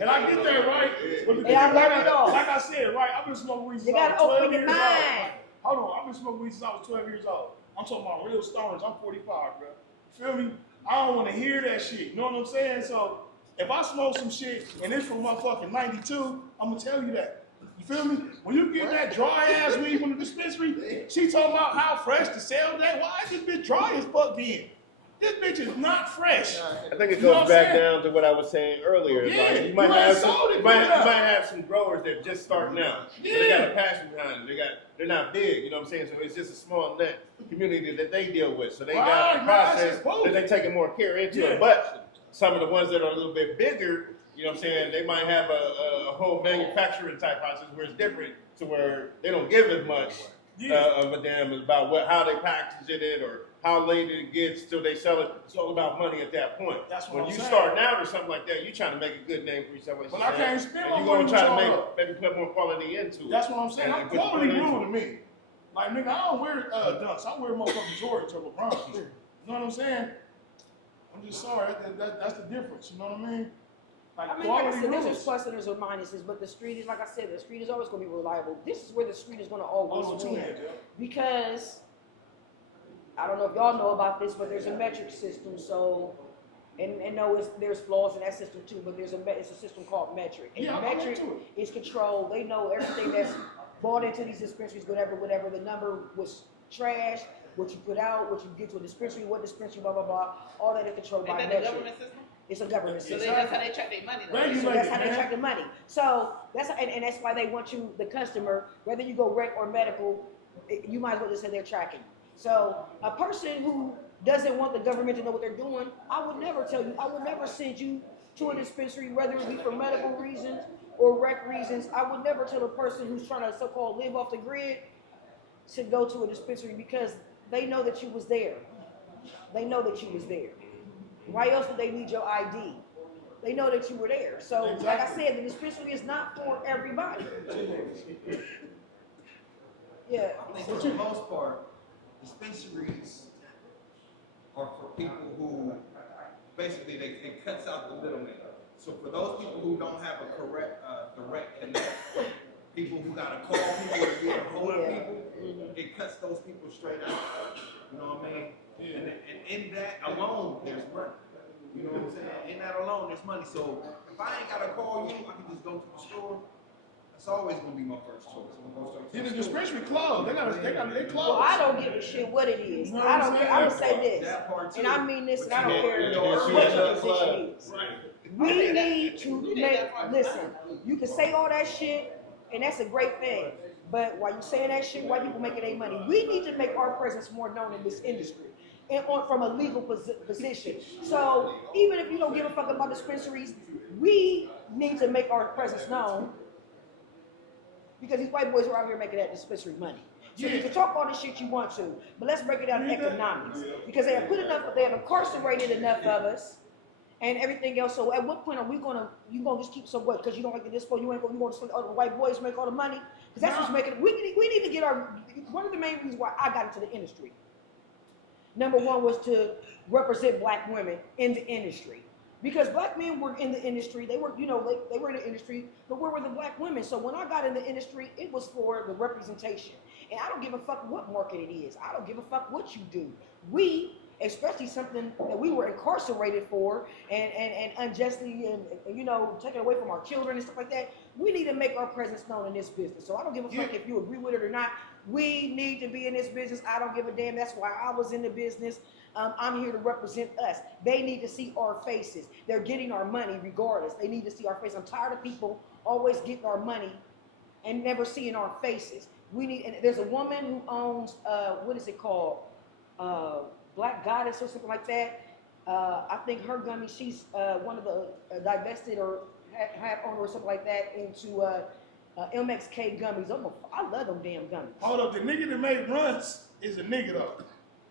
And I get that, right? But And I love it all. Like I said, right, I've been smoking weed since You I gotta was 12 open your years old. mind. Hold on, I've been smoking weed since I was 12 years old. I'm talking about real stoners. I'm 45, bro. Feel me? I don't want to hear that shit. You know what I'm saying? So if I smoke some shit and it's from motherfucking 92, I'm gonna tell you that. You feel me? When you get that dry ass weed from the dispensary, she talking about how fresh to sell that. Why is this bitch dry as fuck then? This bitch is not fresh. I think it You know goes what back I'm saying? down to what I was saying earlier. Yeah, Like, you you might ain't have sold it, you might put it up. have some growers that just starting out. So they got a passion behind it. They're not big, you know what I'm saying? So it's just a small net community that they deal with. So they got Right, a man, process that's just cool. that they taking more care into Yeah. it. But some of the ones that are a little bit bigger, you know what I'm saying, they might have a whole manufacturing type process where it's different to where they don't give as much of a damn about how they package it or how late it gets till they sell it. It's all about money at that point. That's what when I'm you saying. start out or something like that, you're trying to make a good name for yourself. Like But you I said, can't spend and my you're money gonna try to with make y'all. maybe put more quality into it. That's what I'm saying. And I'm put your quality foot into real it. to me. Like, nigga, I don't wear dunks. I wear motherfucking Jordans or LeBrons. You know what I'm saying? I'm just sorry. That's the difference. You know what I mean? I mean, like I quality said, there's rules. just plus and there's minuses, but the street is, like I said, the street is always going to be reliable. This is where the street is going to always Also, too, be. man, Joe. Because, I don't know if y'all know about this, but there's a metric system, so, and no, there's flaws in that system too, but it's a system called metric. And Yeah, I'm metric into it. is controlled. They know everything that's bought into these dispensaries, whatever, the number was trash, what you put out, what you get to a dispensary, what dispensary, blah, blah, blah, all that is controlled by Is that the metric. government system? It's a government So system. that's how they track their money. Though. Thank you, So that's how man. they track the money. So and that's why they want you, the customer, whether you go rec or medical, you might as well just say they're tracking. So a person who doesn't want the government to know what they're doing, I would never send you to a dispensary, whether it be for medical reasons or rec reasons. I would never tell a person who's trying to so-called live off the grid to go to a dispensary because they know that you was there. They know that you was there. Why else would they need your ID? They know that you were there. So, like I said, the dispensary is not for everybody. Yeah. I think for the most part, dispensaries are for people who basically it cuts out the middleman. So for those people who don't have a correct direct connect, people who gotta call people to get a hold of people, it cuts those people straight out. You know what I mean? And in that alone, there's money. You know what I'm saying? In that alone, there's money. So if I ain't gotta call you, I can just go to the store. That's always gonna be my first choice. I'm gonna go straight to Yeah, the the store. dispensary closed. They closed. Well, I don't give a shit what it is. You know I what don't I'm care. I'm gonna saying? say this, That part and too. I mean this, and I But don't you care can't- you can't what see your that position is. We need to listen. You can say all that shit, and that's a great thing. But while you saying that shit, white people making their money, we need to make our presence more known in this industry, and from a legal position. So even if you don't give a fuck about dispensaries, we need to make our presence known because these white boys are out here making that dispensary money. So you can talk all the shit you want to, but let's break it down to economics because they have incarcerated enough of us. and everything else. So at what point are you gonna just keep some what? Because you don't like the dispo, you want to let other white boys make all the money? Because that's what's making. We need to get one of the main reasons why I got into the industry. Number one was to represent black women in the industry. Because black men were in the industry, they were in the industry, but where were the black women? So when I got in the industry, it was for the representation. And I don't give a fuck what market it is. I don't give a fuck what you do. We, especially something that we were incarcerated for and unjustly and taken away from our children and stuff like that, we need to make our presence known in this business. So I don't give a fuck if you agree with it or not. We need to be in this business. I don't give a damn. That's why I was in the business. I'm here to represent us. They need to see our faces. They're getting our money regardless. They need to see our face. I'm tired of people always getting our money and never seeing our faces. And there's a woman who owns, what is it called? Black Goddess or something like that. I think her gummy, she's one of the divested or half owner or something like that into MXK gummies. I love them damn gummies. Hold up, the nigga that made runs is a nigga though.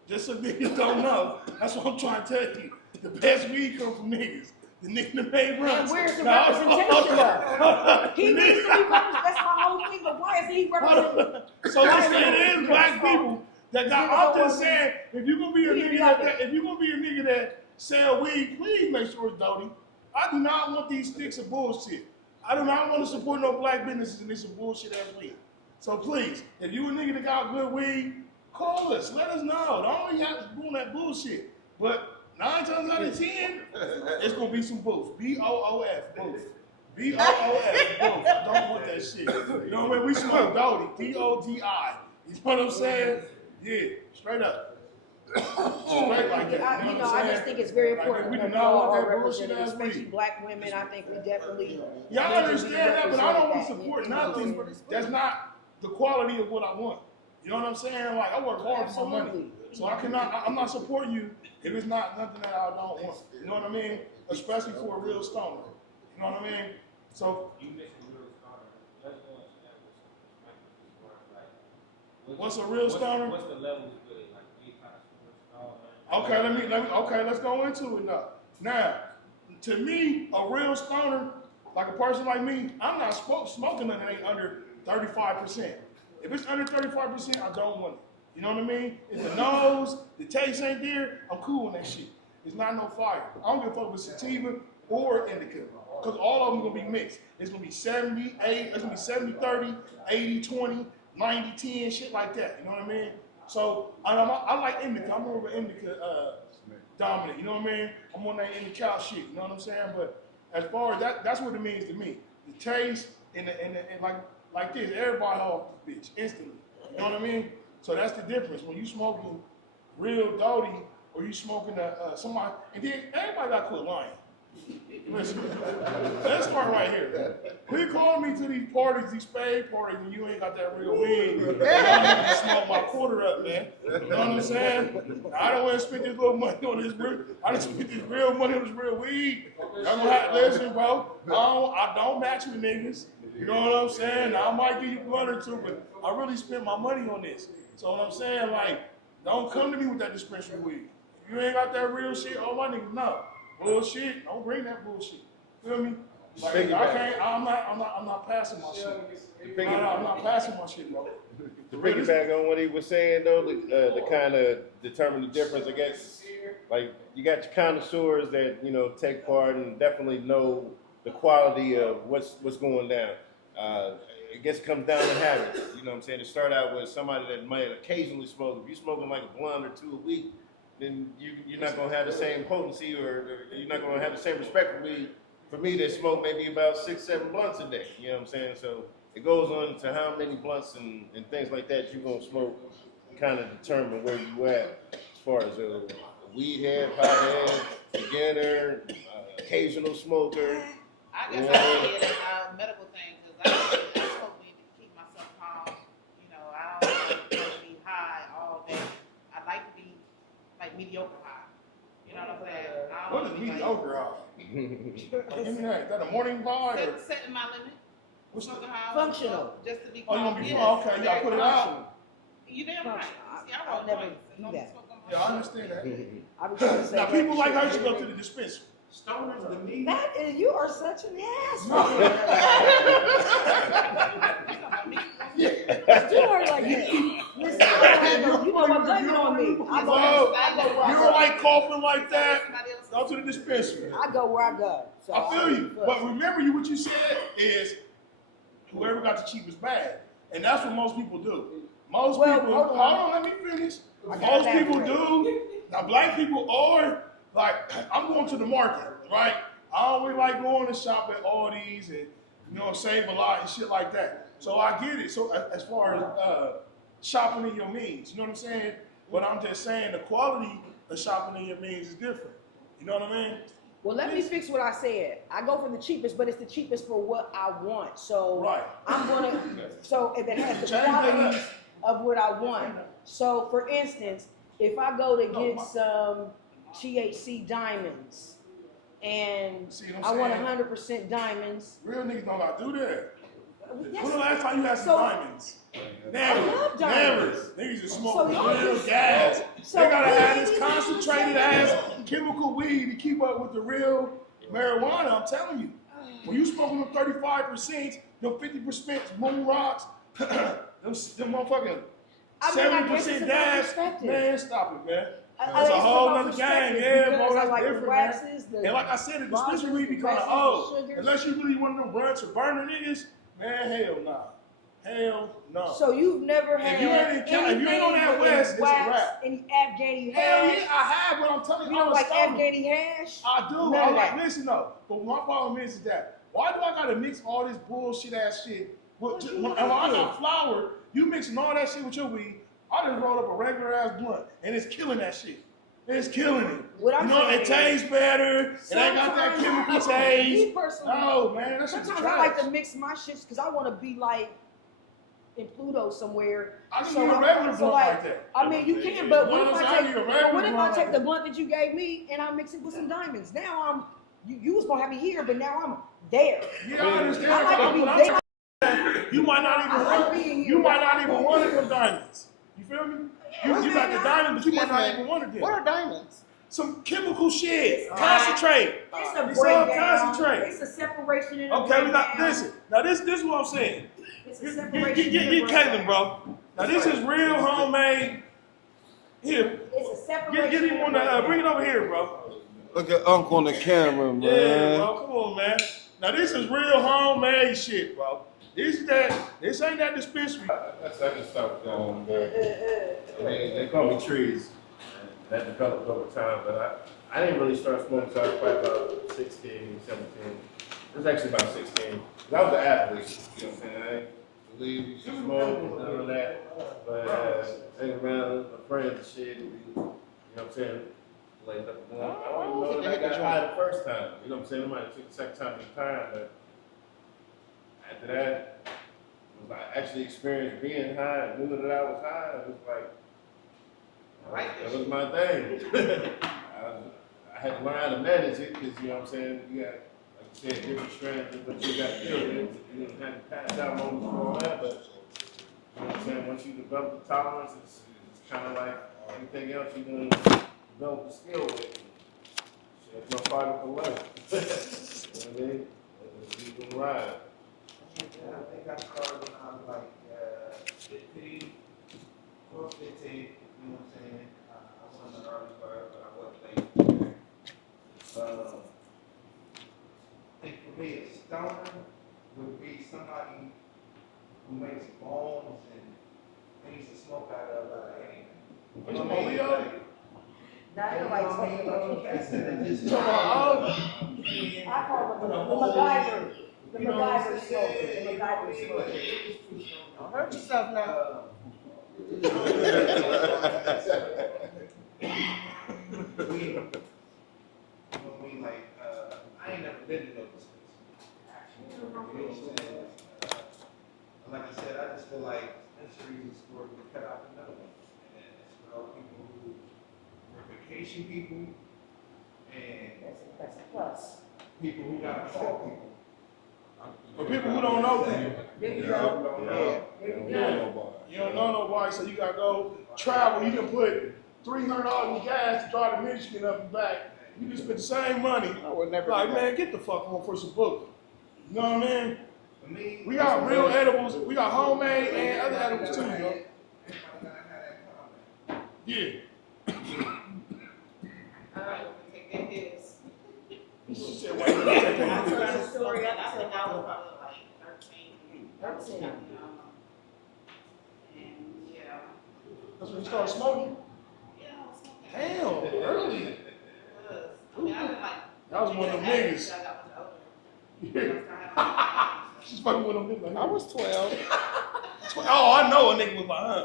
Just so niggas don't know. That's what I'm trying to tell you. The best weed come from niggas. The nigga that made runs. And where's the representation of? He needs to be represented. That's my whole thing. But why is he represented? So it is black people that got. I'm just saying, if you gonna be a nigga that sell weed, please make sure it's Doty. I do not want these sticks of bullshit. I do not want to support no black businesses and this bullshit ass weed. So please, if you a nigga that got good weed, call us. Let us know. Don't only have to do that bullshit. But 9 times out of 10, it's gonna be some booth. BOOF, booth. BOOF, booth. Don't want that shit. You know what I mean? We smoke Doty. DODI. You know what I'm saying? Yeah, straight up. Straight like that. I just think it's very important we to do know not want our that bullshit representatives, ass especially weed. black women. I think we definitely. Y'all understand that, but I don't want to support nothing nothing. that's not the quality of what I want. You know what I'm saying? Like, I work hard for my money. Absolutely. So I'm not supporting you if it's not nothing that I don't want. You know what I mean? Especially for a real stoner. You know what I mean? So, You mentioned real scholar. Let's go into that with like, what's a real stoner? What's the levels with it? Like, we kind of scholar. Okay, let's go into it now. Now, to me, a real stoner, like a person like me, I'm not smoking nothing that ain't under 35%. If it's under 35%, I don't want it. You know what I mean? If the nose, the taste ain't there, I'm cool on that shit. It's not no fire. I don't give a fuck with sativa or indica. Because all of them gonna be mixed. It's gonna be 70-30, 80-20, 90-10, shit like that. You know what I mean? So I like indica. I'm more of an indica dominant. You know what I mean? I'm on that indica shit. You know what I'm saying? But as far as that's what it means to me. The taste and like this, everybody off this bitch instantly. You know what I mean? So that's the difference. When you smoking real Doty or you smoking somebody, and then everybody got to quit lying. Listen, let's start right here. Quit calling me to these parties, these spade parties, and you ain't got that real weed. You need to smoke my quarter up, man. You know what I'm saying? I don't want to spend this little money on this real. I just spend this real money on this real weed. I'm gonna have to listen, bro. I don't match with niggas. You know what I'm saying? Now, I might give you one or two, but I really spent my money on this. So what I'm saying, like, don't come to me with that dispensary weed. If you ain't got that real shit, all my niggas know. Bullshit, don't bring that bullshit. Feel me? Like, I'm not passing my shit. I'm not passing my shit, bro. To piggyback on what he was saying, though, to kind of determine the difference, I guess, like, you got your connoisseurs that, take part and definitely know the quality of what's going down. I guess it comes down to habits. You know what I'm saying? To start out with somebody that might occasionally smoke. If you're smoking like a blunt or two a week, then you're not going to have the same potency or you're not going to have the same respect for weed. For me, that smoke maybe about 6-7 blunts a day. You know what I'm saying? So it goes on to how many blunts and things like that you're going to smoke kind of determine where you at as far as a weed head, pothead, beginner, occasional smoker. I guess I see it as a medical thing because I smoke weed to keep myself calm. I don't want to be high all day. I like to be like mediocre high. You know what I'm saying? What is mediocre high? Is that a morning bar? Setting my limit. What's Smoking high. Functional. Just to be Oh, you calm. gonna be Yes, okay? Y'all put it very out. You damn right. See, I I'll roll never joints. do No that. smoking Yeah, I understand that. I was trying to say Now, people like her should go to shit. the dispensary. Stoners to me. That is, you are such an asshole. Do her like that. Listen, I don't have no, you know what, blame it on me. I go You don't like coughing like that? Go to the dispensary. I go where I go. So I feel you. But remember what you said is whoever got the cheapest bag. And that's what most people do. Most people, hold on, let me finish. Most people do. Now, black people are like, I'm going to the market, right? I always like going to shop at Aldi's and, you know, save a lot and shit like that. So I get it. So as far as shopping in your means, you know what I'm saying? But I'm just saying the quality of shopping in your means is different. You know what I mean? well, let me fix what I said. I go for the cheapest, but it's the cheapest for what I want. So Right. I'm gonna, so if it has the Change that qualities of what I want. So for instance, if I go to get some THC diamonds and See what I I'm want saying? 100% diamonds, Real niggas don't got to do that. yes, When the last time you had some So- diamonds? I Never. love Never. diamonds. Niggas just So smoke y'all real just- gas. so They gotta have we- this concentrated ass chemical weed to keep up with the real marijuana. I'm telling you. When you smoking them 35%, them 50% moon rocks, them motherfucking I mean, I guess 70% it's about gas, perspective. man, stop it, man. I That's a it's whole about nother game, perspective yeah, because bro. I That's like the different, waxes, man. the And like I said, the rosin, dispensary be the kind of waxes, old. the sugars. Unless you really one of them blunts or burner niggas, man, hell nah. Hell no. So you've never had If you ain't in Cali- if you ain't on that anything with West, it's a wax, wrap. any Afghani Hell hash? yeah, I have, but I'm telling You you, don't I'm a like stoner. Afghani hash? I do. None I'm of like, that. listen though, but my problem is that why do I gotta mix all this bullshit ass shit with, What you when gotta I do? got flour, you mixing all that shit with your weed, I just rolled up a regular ass blunt, and it's killing that shit. It's killing it. What I'm you know, saying it tastes better. It ain't got that sometimes chemical me taste. personally, No, man, that shit's sometimes trash. I like to mix my shits because I want to be like in Pluto somewhere. I can So use a I'm- regular so blunt like, like that. I mean, you can, but what if I take? a But what if I blunt take like the that? blunt that you gave me and I mix it with some diamonds? Now I'm you was gonna have me here, but now I'm there. Yeah, I understand. I like to but be I'm there. You might not even I like want. being You here. might not even want them diamonds. You feel me? You got the diamonds, but you might not even want them. What are diamonds? Some chemical shit. Concentrate. It's a It's all breakdown. concentrate. It's a separation in a Okay, we got breakdown. listen. Now this is what I'm saying. It's a Get separation in a Caitlin, breakdown. bro. Now this is real homemade. Here, It's a separation. get him in a on the. breakdown. Bring it over here, bro. Look at Uncle on the camera, man. Yeah, bro. Come on, man. Now this is real homemade shit, bro. This ain't that dispensary. That's I can stop going there. They call me trees. And that developed over time, but I didn't really start smoking until I was probably about 16, 17. It was actually about 16. 'Cause I was an athlete, you know what I'm saying? I didn't believe you should smoke, none of that. But hang around with my friends and shit, you know what I'm saying? Laid up a blunt. I don't even know that I got high the first time. You know what I'm saying? It might have took the second time in time, but after that, when I actually experienced being high and knew that I was high, it was like, that was my thing. I had to learn how to manage it because, you know what I'm saying, you got, like you said, different strands of what you got to deal with. You didn't have to pass out moments and all that, but, you know what I'm saying, once you develop the tolerance, it's kind of like anything else you're going to develop the skill with. Shit, no fight for life. You know what I mean? You can ride. Yeah, I think I started when I was like 15, 12, 15, you know what I'm saying? I wasn't an early bird, but I wasn't late. I think for me, a stoner would be somebody who makes bones and things to smoke out of anything. What you want, Leo? Now I like talking about I said, it just Come on, I call them the MacGyver. The MacGyver smoke. The MacGyver smoke. Don't hurt yourself now. When we like, I ain't never been to no dispensary. You know what I'm saying? Like I said, I just feel like dispensaries is for the cut out the middle. And it's for all people who are vacation people and That's a plus. people who gotta call people. For people who don't know people. There you Yeah, go. yeah. There you Yeah, go. nobody. You don't know nobody, so you gotta go travel. You can put $300 in gas to drive to Michigan up and back. you can spend the same money. I would never Like, do that. man, get the fuck on for some book. You know what I mean? For me, We got real edibles, we got homemade and other edibles too, yo. everybody gotta have that comment. Yeah. Take their hits. She said, wait a minute, take that. I think I was probably like 13. And yeah. That's when you start smoking? Yeah, I was smoking. Damn, early. It was. I mean, I've been like. That was one of them I niggas. got much older. Yeah. She's fucking with them niggas. I was 12. Oh, I know a nigga was like, huh?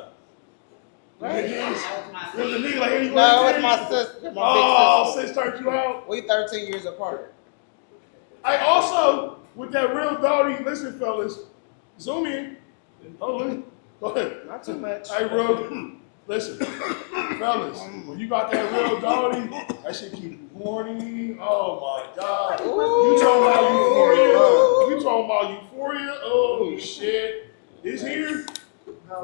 Right? It That was my was a nigga like, hey, you No, want it's to my sister, my Oh, big sister. sis turned you out. We 13 years apart. I also, with that real doggy, listen, fellas, zoom in. Oh, let me, go ahead. Not too much. Hey, bro, listen, fellas, when you got that real doggy, that shit keep you horny. Oh my God. You talking about euphoria? You talking about euphoria? Oh shit. This here,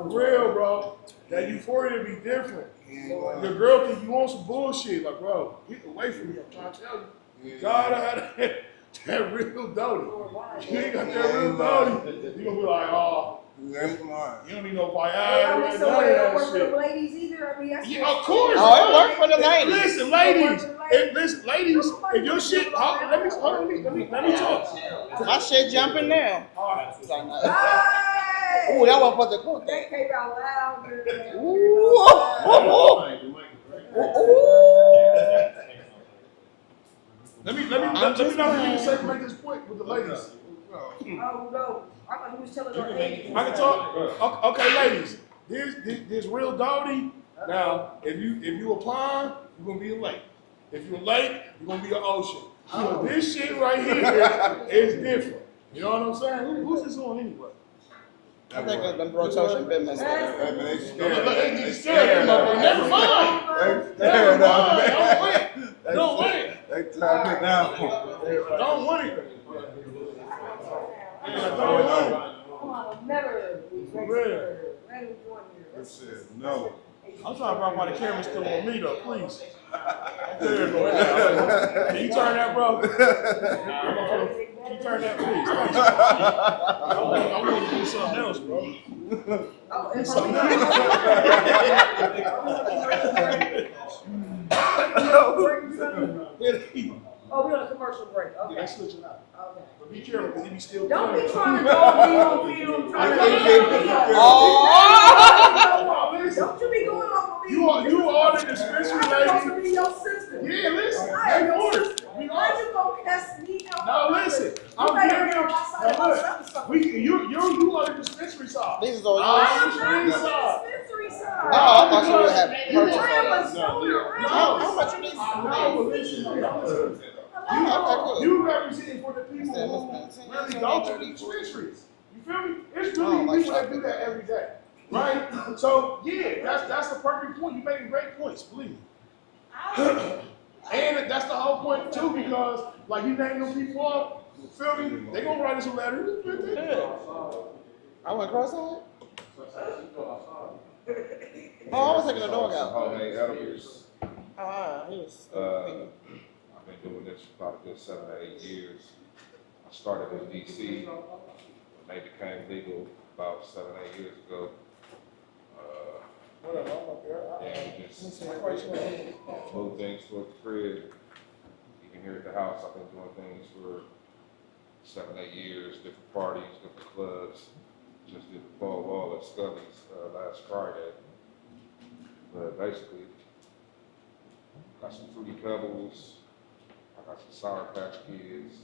real, bro. That euphoria be different. Your girl think you want some bullshit. Like, bro, get away from me. I'm trying to tell you. You gotta have that real doggy. You ain't got that real doggy. You gonna be like, oh. You don't need no Viagra, So none of it don't that work for shit. the ladies either. I mean, that's Yeah, of course. Oh, it worked for the ladies. Listen, ladies. Ladies, if your shit, let me talk. My shit jumping now. All right. Hey! Ooh, that one for the court. That came out loud. Let me not forget to say make this point with the ladies. Oh no! I thought he was telling her age. I can talk. Okay, ladies. This real doggy. Now, if you apply, you're gonna be a lake. If you're a lake, you're gonna be an ocean. So this shit right here is different. You know what I'm saying? Who's this on anyway? I think it's been rotation been messed up. They scared. Never mind. Never mind. Don't win. They turned it down. Don't win. Don't win. Never. For real. They said no. I'm trying to find why the camera's still on me though, please. There you go. Can you turn that, bro? Can you turn that, please? Thanks. I want to do something else, bro. Do something else. Oh, we're on a commercial break. Yeah, Okay. that's switching out. Okay. But be careful because he be still Don't playing. be trying to go be on film. Trying to Don't you be going off of me. You are the dispensary I'm supposed to lady. be your sister. Yeah, listen. I am Of your course. sister. Why you gonna cuss me out? No, listen. I'm You better giving be you. on my side of my stuff. You are the dispensary side. These is all I yours. am not the dispensary side. No, I thought you would have You purchased have all a that. stoner. How much you need? No, listen. You representing for the people who really go to the dispensaries. You feel me? It's really people that do that every day, right? So yeah, that's a perfect point. You're making great points, believe me. And that's the whole point too, because like you name them people up, you feel me? They gonna write us a letter. I went cross-eyed? Oh, I was taking the dog out. Homemade edibles. He was. I've been doing this for about a good 7 or 8 years. I started in DC. They became legal about 7 or 8 years ago. And we just move things toward the crib. Even here at the house, I've been doing things for 7 or 8 years, different parties, different clubs. Just did the fall wall at Scully's last Friday. But basically, got some Fruity Pebbles, I got some Sour Patch Kids,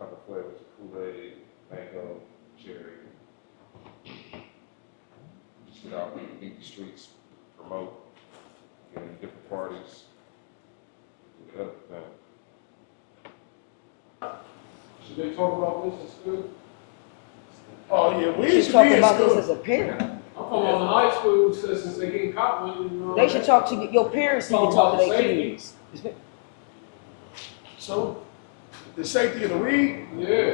a couple flavors of Kool-Aid, mango, cherry. Just get out and beat the streets, promote, get into different parties, do the other thing. Should they talk about this in school? Oh yeah, we She's should talking be in about this school. as a parent. I'm talking about the high school since they getting caught with it. You know, They should talk to your parents. Need to talk to their kids. So the safety of the weed. Yeah.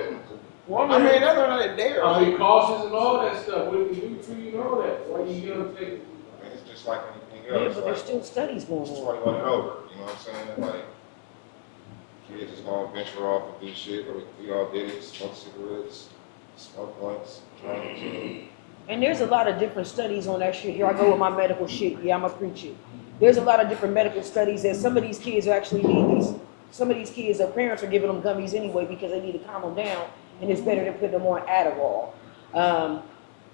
Well, I mean, that's not a dare. Are you cautious and all that stuff? What it can do to you and all that? Why you gonna take it? I mean, it's just like anything Yeah, else. but like there's still studies going on. 21 and over, you know what I'm saying? Like, kids is gonna venture off and do shit. We all did it, smoke cigarettes, smoke blunts, drugs. And there's a lot of different studies on that shit. Here I go with my medical shit. Yeah, I'm a preacher. There's a lot of different medical studies that some of these kids actually need these. Some of these kids, their parents are giving them gummies anyway because they need to calm them down, and it's better to put them on Adderall.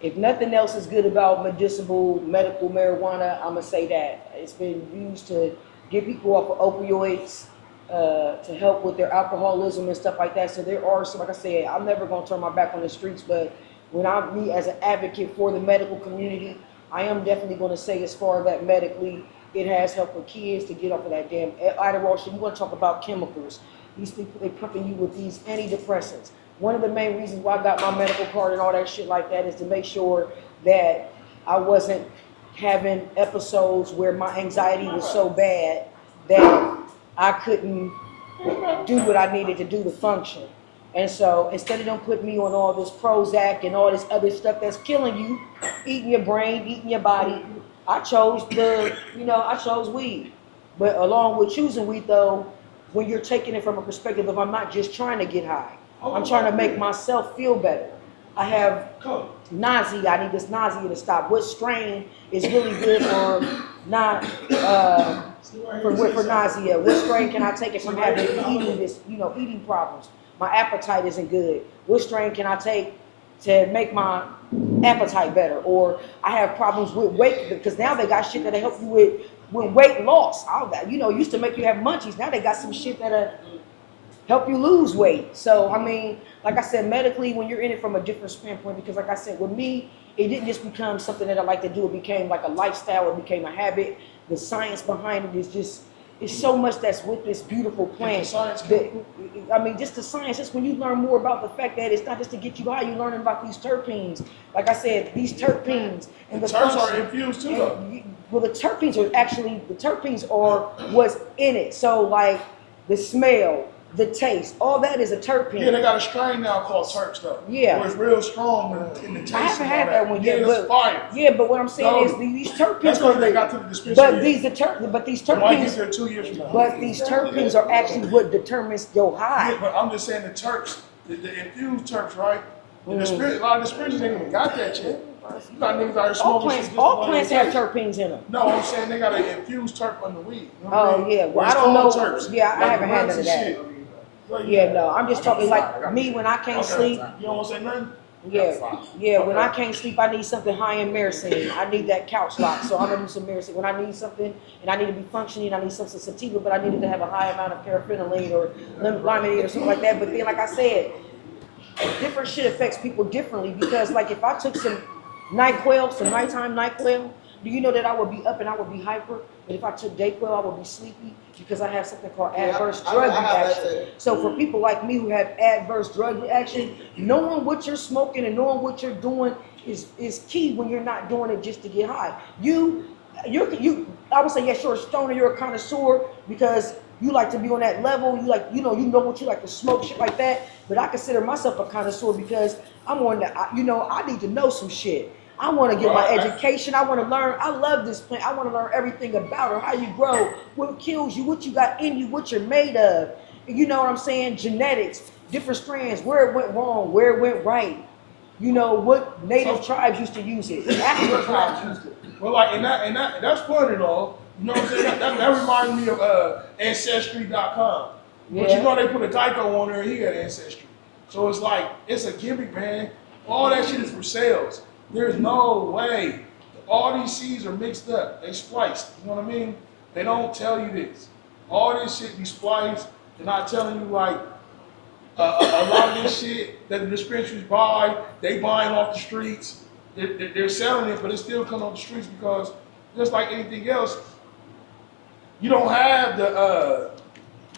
If nothing else is good about medical marijuana, I'm gonna say that it's been used to get people off of opioids, to help with their alcoholism and stuff like that. So there are some, like I said, I'm never gonna turn my back on the streets, but when me as an advocate for the medical community, I am definitely gonna say as far as that medically, it has helped with kids to get off of that damn Adderall shit. You wanna talk about chemicals. These people, they pumping you with these antidepressants. One of the main reasons why I got my medical card and all that shit like that is to make sure that I wasn't having episodes where my anxiety was so bad that I couldn't do what I needed to do to function. And so instead of them putting me on all this Prozac and all this other stuff that's killing you, eating your brain, eating your body, I chose weed. But along with choosing weed though, when you're taking it from a perspective of I'm not just trying to get high, I'm trying to make myself feel better. I have nausea, I need this nausea to stop. What strain is really good for not for nausea? What strain can I take if I'm having eating problems? My appetite isn't good. What strain can I take to make my appetite better? Or I have problems with weight, because now they got shit that help you with weight loss. All that, used to make you have munchies. Now they got some shit that help you lose weight. So, I mean, like I said, medically, when you're in it from a different standpoint, because like I said, with me, it didn't just become something that I like to do. It became like a lifestyle. It became a habit. The science behind it is just, it's so much that's with this beautiful plant. Just the science. Just when you learn more about the fact that it's not just to get you high, you're learning about these terpenes. Like I said, these terpenes and the terps are infused too, though. Well, the terpenes are what's in it. So like the smell, the taste, all that is a terpene. Yeah, they got a strain now called Terps though. Yeah. Where it's real strong in the taste. I haven't had that one yet. It's fire. Yeah, but what I'm saying is these terpenes. That's because they got to the dispensary. But these terpenes. Might get there 2 years from now. But these terpenes are actually what determines your high. Yeah, but I'm just saying the Terps, the infused Terps, right? A lot of dispensaries ain't even got that yet. You got niggas out here smoking. All plants have terpenes in them. No, I'm saying they got an infused terp on the weed. You know Oh yeah, well I don't know. Terps. Yeah, I haven't had none of that. Yeah, no, I'm just talking like me when I can't sleep. You don't want to say nothing? Yeah, when I can't sleep, I need something high in myrcene. I need that couch lock, so I'm gonna do some myrcene. When I need something and I need to be functioning, I need something sativa, but I needed to have a high amount of paraphenylene or limonene or something like that. But then, like I said, different shit affects people differently, because like if I took some NyQuil, some nighttime NyQuil, do you know that I would be up and I would be hyper? But if I took DayQuil, I would be sleepy because I have something called adverse drug reaction. So for people like me who have adverse drug reaction, knowing what you're smoking and knowing what you're doing is key when you're not doing it just to get high. I would say, yes, you're a stoner, you're a connoisseur because you like to be on that level. You know what you like to smoke, shit like that. But I consider myself a connoisseur because I'm on that. I need to know some shit. I want to get my education. I want to learn. I love this plant. I want to learn everything about her, how you grow, what kills you, what you got in you, what you're made of. You know what I'm saying? Genetics, different strands, where it went wrong, where it went right. You know what native tribes used to use it. African tribes used it. Well, like, and that's fun and all. You know what I'm saying? That reminds me of Ancestry.com. But you know they put a Geico on there, he got Ancestry. So it's like, it's a gimmick, man. All that shit is for sales. There's no way. All these seeds are mixed up. They spliced. You know what I mean? They don't tell you this. All this shit be spliced. They're not telling you like a lot of this shit that the dispensaries buy, they buying off the streets. They're selling it, but it still comes off the streets because just like anything else, you don't have the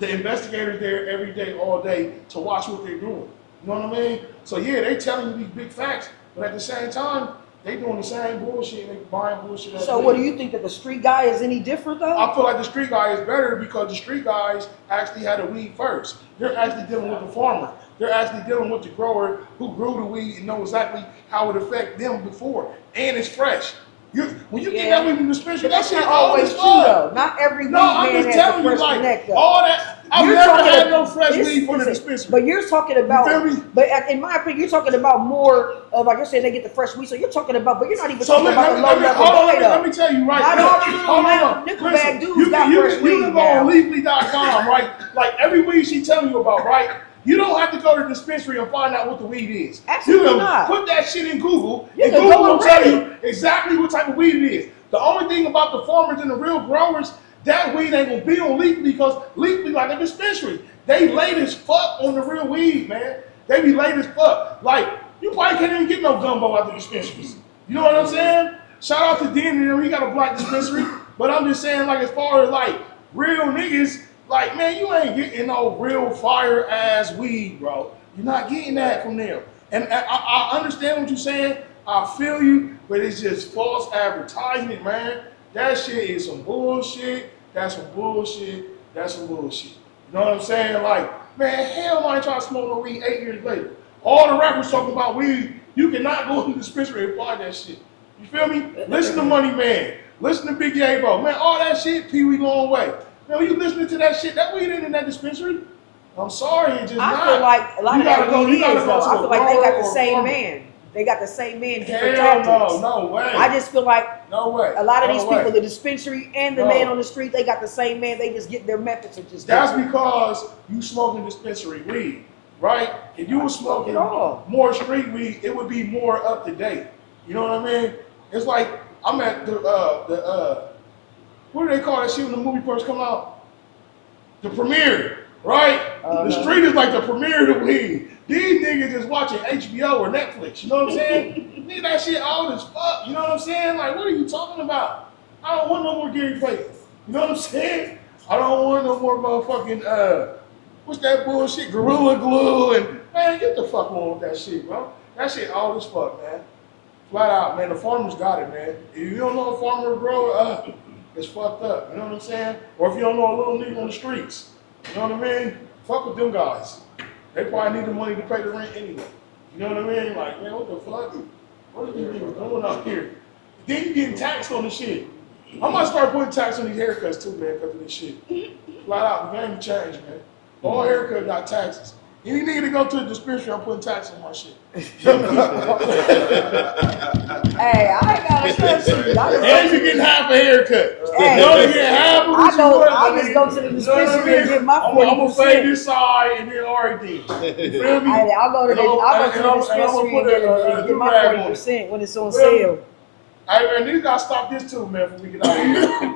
investigators there every day, all day to watch what they're doing. You know what I mean? So yeah, they telling you these big facts, but at the same time, they doing the same bullshit. They buying bullshit. So what do you think, that the street guy is any different though? I feel like the street guy is better because the street guys actually had the weed first. They're actually dealing with the farmer. They're actually dealing with the grower who grew the weed and know exactly how it affect them before. And it's fresh. When you get that weed from the dispensary, that shit always true though. Not every weed man has a fresh connect though. All that. I've You're never talking had ab- no fresh this- weed from the listen, dispensary. But you're talking about, feel me? but in my opinion, you're talking about more of, like you're saying, they get the fresh weed. So you're talking about, but you're not even So talking about the low level hold on, boy let me though. tell you right Not now. all the little Hold on. nickelback dudes you got can, fresh you weed can go on now. leafly.com, right? Like every weed she telling you about, right? You don't have to go to the dispensary and find out what the weed is. Absolutely You can not. put that shit in Google, You and can Google go will and tell read you exactly what type of weed it is. The only thing about the farmers and the real growers, that weed ain't gonna be on leafly because leafly like a dispensary. They late as fuck on the real weed, man. They be late as fuck. Like, you probably can't even get no gumbo out the dispensaries. You know what I'm saying? Shout out to Dan and them, he got a black dispensary. But I'm just saying, like, as far as like real niggas, like, man, you ain't getting no real fire ass weed, bro. You're not getting that from them. And I understand what you're saying. I feel you, but it's just false advertisement, man. That shit is some bullshit. That's some bullshit. That's some bullshit. You know what I'm saying? Like, man, hell no, I ain't trying to smoke no weed 8 years later. All the rappers talking about weed, you cannot go to the dispensary and buy that shit. You feel me? Listen to Money Man. Listen to Big Yabo. Man, all that shit, Pee Wee Long Way. Man, when you listening to that shit, that weed ain't in that dispensary. I'm sorry, it's just I not. feel like a lot You of that gotta go- weed you gotta is go though. to I a feel like they got grower the or same farmer. man. They got the same man, different Hell tactics. no way. I just feel like No way. a lot of No these way. people, the dispensary and the No. man on the street, they got the same man. They just get their methods are just That's different. because you smoking dispensary weed, right? If you were smoking Not at all. more street weed, it would be more up to date. You know what I mean? It's like I'm at the what do they call that shit when the movie first come out? The premiere, right? The street is like the premiere of the weed. These niggas is watching HBO or Netflix. You know what I'm saying? Nigga, that shit old as fuck. You know what I'm saying? Like, what are you talking about? I don't want no more Gary Payton. You know what I'm saying? I don't want no more motherfucking what's that bullshit? Gorilla Glue and man, get the fuck on with that shit, bro. That shit old as fuck, man. Flat out, man. The farmers got it, man. If you don't know a farmer or grower, it's fucked up. You know what I'm saying? Or if you don't know a little nigga on the streets, you know what I mean? Fuck with them guys. They probably need the money to pay the rent anyway. You know what I mean? Like, man, what the fuck? What are these niggas doing out here? Then you getting taxed on the shit. I might start putting tax on these haircuts too, man, because of this shit. Flat out, the game changed, man. All haircuts got taxes. Any nigga to go to the dispensary, I'm putting tax on my shit. Hey, I ain't got a question. And you getting half a haircut. Hey, you only get half of what I know- you want. I just go to the dispensary and get my I'm gonna 40%. fade this side and then already. You feel me? I'll go to the And I'm dispensary gonna and put get do my rag on it. 40% when it's on Feel me? sale. Hey man, these guys stop this too, man, before we get out of here.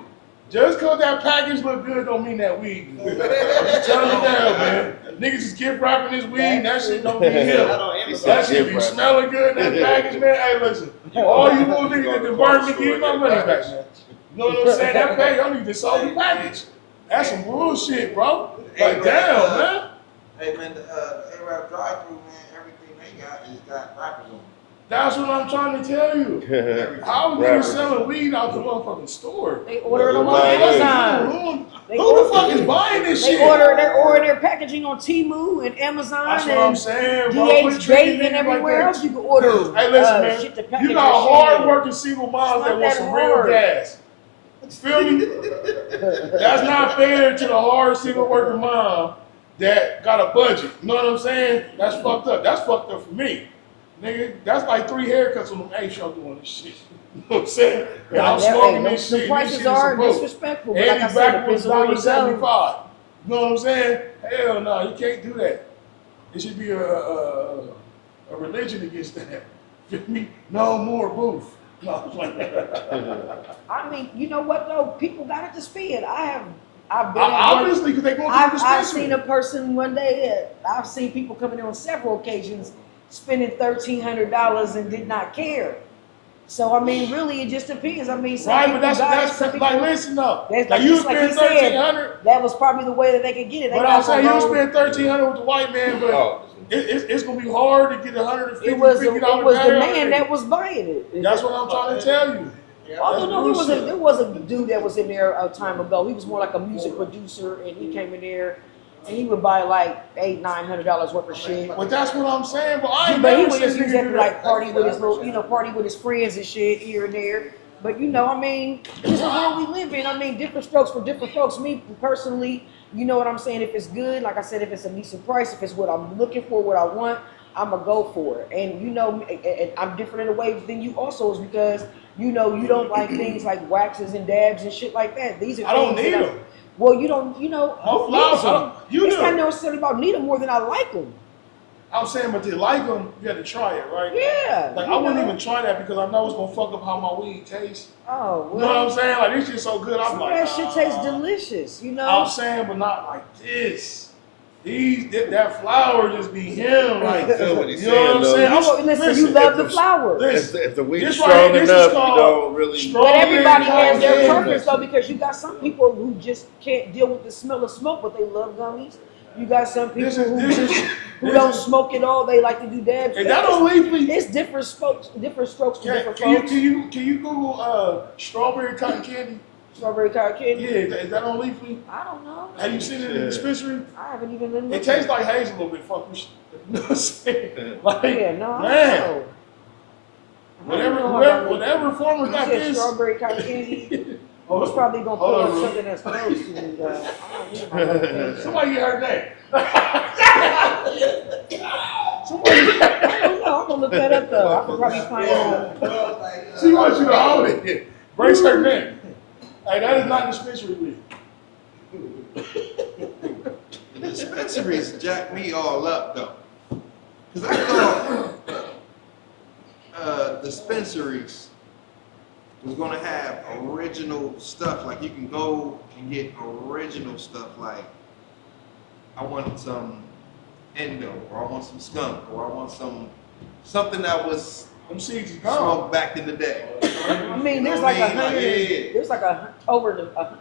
Just cause that package look good don't mean that weed good. I'm just telling you now, man. Niggas is gift wrapping this weed, that shit don't mean him. That shit be smelling good, that package, man. Hey, listen, all you little niggas that done burned me, give me my money back, man. You know what I'm saying? That package, y'all need to sell the package. That's some bullshit, bro. Like, damn, man. Hey man, the Arab drive-through, man, everything they got is got rappers on it. That's what I'm trying to tell you. How are niggas selling weed out the motherfucking store? They order it on Like, Amazon. who the fuck is buying this shit? They're ordering their packaging on Temu and Amazon That's what I'm and saying, bro. Quit DH treating Gate and niggas everywhere like else that. you can order. Hey, listen, shit to man. package You got your shit. hard-working single moms It's that not want that some real hard. gas. Feel me? That's not fair to the hard single working mom that got a budget. You know what I'm saying? That's fucked up. That's fucked up for me. Nigga, that's like 3 haircuts on them H y'all doing this shit. You know what I'm saying? And I'm smoking this shit. The prices this shit are is some disrespectful, but and like I these said, backwards depends on where you go. $1.75. You know what I'm saying? Hell no, you can't do that. It should be a religion against that. Feel me? No more booth. No, I'm playing. I mean, you know what though? People got it to spend. I've been Obviously, because they going to the I've dispensary. seen a person one day. I've seen people coming in on several occasions spending $1,300 and did not care. So I mean, really, it just depends. I mean, some Right, people but got it, that's some people, like, listen though. that's Like like, you just like spend he said, $1,300, that was probably the way that they could get it. They but not I'm saying you gonna go- spend $1,300 with the white man, but it's gonna be hard to get $150, It was the $50 man that was buying it. That's what I'm trying to tell you. Although no, there was a dude that was in there a time ago. He was more like a music producer, and he came in there, and he would buy like $800-900 worth of shit. But that's what I'm saying. But I ain't But he never would just seen use niggas that do to like that. party with his little, party with his friends and shit here and there. But I mean, this is where we live in. I mean, different strokes for different folks. Me personally, You know what I'm saying? If it's good, like I said, if it's a decent price, if it's what I'm looking for, what I want, I'm gonna go for it. And you know, and I'm different in a way than you also is because you know you don't like things like waxes and dabs and shit like that. These are I don't things need that them. well, you don't, you know, No who flowers. needs them? You It's do. not necessarily about need them more than I like them. I'm saying, but to like them, you had to try it, right? Yeah. Like you I wouldn't know. even try that because I know it's gonna fuck up how my weed tastes. Oh, You know what well. I'm saying? Like this shit's so good. I'm Some like, of that shit tastes delicious, you know. I'm saying, but not like this. That flower just be him. Like, I feel what he's you know what I'm saying, saying? though. You, listen, you love the flower. If the weed is This strong right here, this is enough, you called don't really. strawberry But everybody has their cayenne. preference though, because you got some people who just can't deal with the smell of smoke, but they love gummies. You got some people who don't smoke at all. They like to do dabs. Is that on Leafly? It's different strokes for different Can folks. you Google strawberry cotton candy? Strawberry cotton candy. Yeah, is that on Leafly? I don't know. Have you seen it in the dispensary? I haven't even been It looking. tastes like hazel a little bit. Fuck you. You know what I'm saying? Like, Yeah, no, I man, don't know. whatever farmer You got said this. strawberry cotton candy. Hold It's on. probably gonna Hold pull on, up Ruth. something that's close to me. I don't know. Somebody get her name. Somebody. I don't know. I'm gonna look that up though. I can probably find out. She wants you to hold it. Brace her neck. Hey, that is not dispensary weed. The dispensaries jack me all up though. Cause I thought dispensaries was gonna have original stuff. Like you can go and get original stuff like I want some endo, or I want some skunk, or I want something that was Them seeds is gone. smoked back in the day. I mean, there's You know like what I mean? 100. Yeah. There's like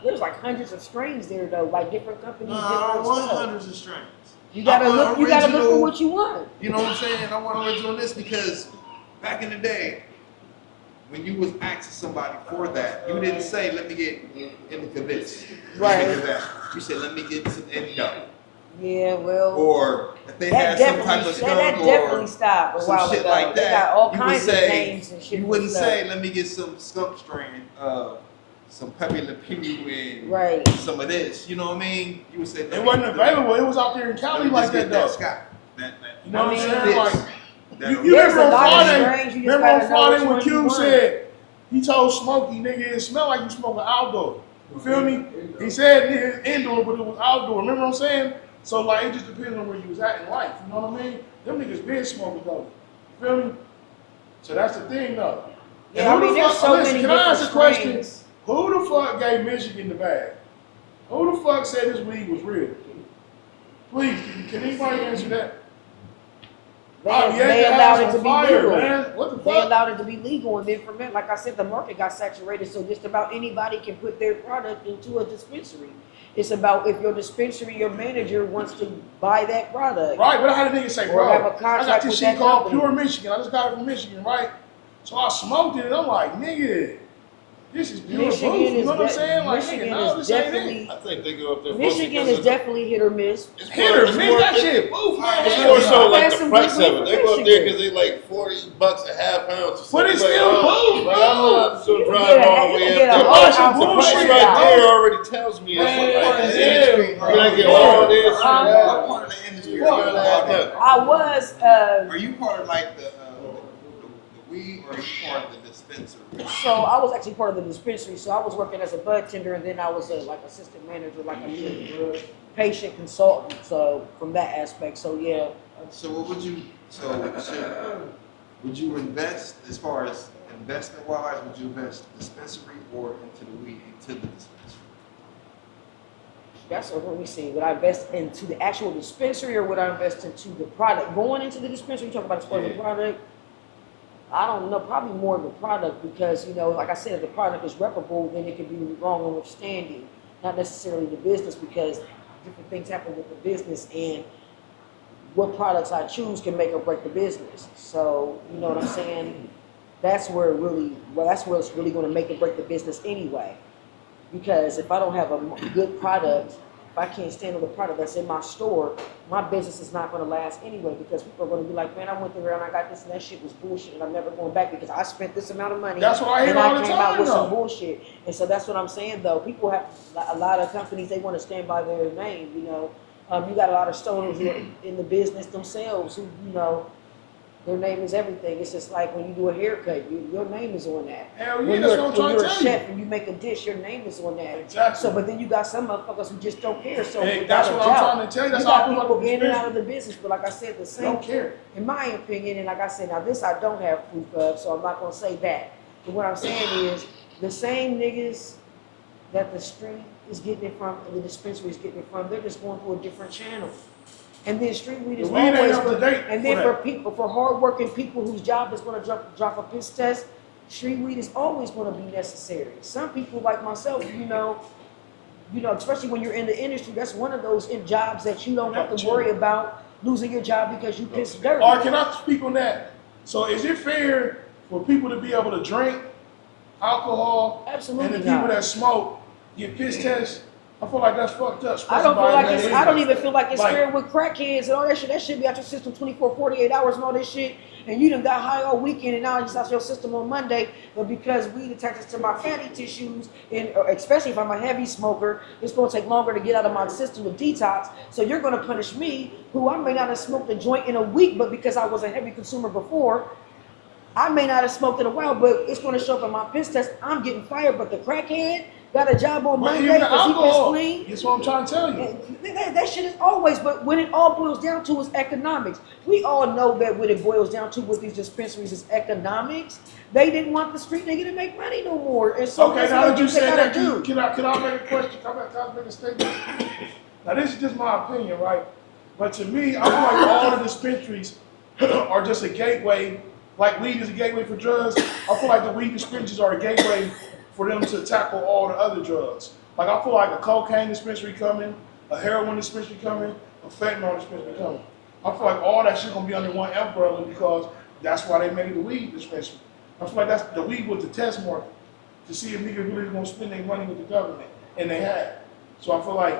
there's like hundreds of strains there though, like different companies. No, I different don't want stuff. hundreds of strains. You gotta I want look. You gotta look for original- what you want. You know what I'm saying? I want original this because back in the day, when you was asking somebody for that, you didn't say, let me get indica this. Right. Indica that. You said, let me get some endo. Yeah, well, Or if they that had some type definitely of that skunk definitely or stopped a some while shit ago. like They that, got all you would kinds of say, names and shit. you and wouldn't stuff. say, let me get some skunk strain of some Pepe Le Pew and Right. some of this. You know what I mean? You would say, It wasn't available. It was out there in Cali like that though. You know what I'm saying? Like, you There's remember a on lot of Friday? strains, you just Remember on gotta know which Friday when one you Q want. said he told Smokey, nigga, it smelled like you smoking outdoor. You feel me? He said nigga it's indoor, but it was outdoor. Remember what I'm saying? So like it just depends on where you was at in life. You know what I mean? Them niggas been smoking though. You feel me? So that's the thing though. Yeah, I mean, there's so many can I ask a different question? strains. Who the fuck gave Michigan the bag? Who the fuck said this weed was real? Please, can anybody answer that? They allowed it to be legal. Man. What the They fuck? allowed it to be legal, and then from that, like I said, the market got saturated, so just about anybody can put their product into a dispensary. It's about if your dispensary, your manager wants to buy that product. Right, but I had a nigga say, Or bro, have a I got contract this with shit that called company. Pure Michigan. I just got it from Michigan, right? So I smoked it, and I'm like, nigga, this is pure Michigan booth. You is know what I'm de- saying? Like, Michigan nigga, no, is this ain't definitely- it. I think they go up there. Michigan is definitely hit or miss. It's Hit or it's miss more- that it- shit, booth, man. It's more so I've like had the some price good of weed it. from They go up there Michigan. because they like $40 a half ounce. But it's Like, still booth, But I'm bro. not gonna You drive get a- all the you way get a up whole there. ounce of The price bullshit, right bro. there already tells me it's Man, like yeah, you're bro. gonna get all this and I'm that. part of the industry. It's gonna add up. I was, Are you part of like the weed, or are you part of the dispensary? so I was actually part of the dispensary. So I was working as a bud tender, and then I was a like assistant manager, like a patient consultant. So from that aspect, so yeah. So what would you? Would you invest as far as investment wise? Would you invest dispensary or into the weed into the dispensary? That's what we see. Would I invest into the actual dispensary or would I invest into the product? Going into the dispensary, you talk about as far as the product. I don't know, probably more of the product because, you know, like I said, if the product is reputable, then it can be long and withstanding, not necessarily the business because different things happen with the business and what products I choose can make or break the business. So, you know what I'm saying? That's where it really, well, that's where it's really going to make or break the business anyway. Because if I don't have a good product if I can't stand on the product that's in my store, my business is not gonna last anyway, because people are gonna be like, man, I went there and I got this and that shit was bullshit and I'm never going back because I spent this amount of money. That's what I hear and all I the came out time, with some though. bullshit. And so that's what I'm saying though. People have, a lot of companies, they wanna stand by their name, you know. You got a lot of stoners who are in the business themselves who, you know, their name is everything. It's just like when you do a haircut, your name is on that. Hell yeah, When that's you're, what I'm when trying you're to a tell chef you. and you make a dish, your name is on that. Exactly. So, but then you got some motherfuckers who just don't care. So Hey, without that's a what I'm doubt, trying to tell you. That's you how I got feel people about the in and out business. of the business. But like I said, the They same. don't care. In my opinion, and like I said, now this I don't have proof of, so I'm not gonna say that. But what I'm saying is, the same niggas that the street is getting it from and the dispensary is getting it from, they're just going through a different channel. And then street weed is The weed ain't always up to good. date And then for for that. people, for hardworking people whose job is gonna drop a piss test, street weed is always gonna be necessary. Some people like myself, you know, especially when you're in the industry, that's one of those jobs that you don't have to worry about losing your job because you piss dirty. Or can I speak on that? So is it fair for people to be able to drink alcohol Absolutely and the people not. that smoke get piss tests? I feel like that's fucked up. I don't feel like it's, I don't even even feel like it's fair with crackheads and all that shit. That should be out your system 24, 48 hours and all this shit. And you done got high all weekend and now it's out your system on Monday. But because weed attaches to my fatty tissues, and especially if I'm a heavy smoker, it's going to take longer to get out of my system with detox. So you're going to punish me, who I may not have smoked a joint in a week, but because I was a heavy consumer before, I may not have smoked in a while, but it's going to show up in my piss test. I'm getting fired, but the crackhead got a job on But Monday even the because he pissed alcohol, clean. that's what I'm trying to tell you. That shit is always, but when it all boils down to is economics. We all know that what it boils down to with these dispensaries is economics. They didn't want the street nigga to make money no more. And so Okay, that's now what that you they said gotta that, do. can I make a question? Can I make a statement? Now this is just my opinion, right? But to me, I feel like all the dispensaries are just a gateway. Like weed is a gateway for drugs. I feel like the weed dispensaries are a gateway for them to tackle all the other drugs. Like I feel like a cocaine dispensary coming, a heroin dispensary coming, a fentanyl dispensary coming. I feel like all that shit gonna be under one umbrella because that's why they made the weed dispensary. I feel like that's the weed was the test market to see if niggas really gonna spend their money with the government, and they had. So I feel like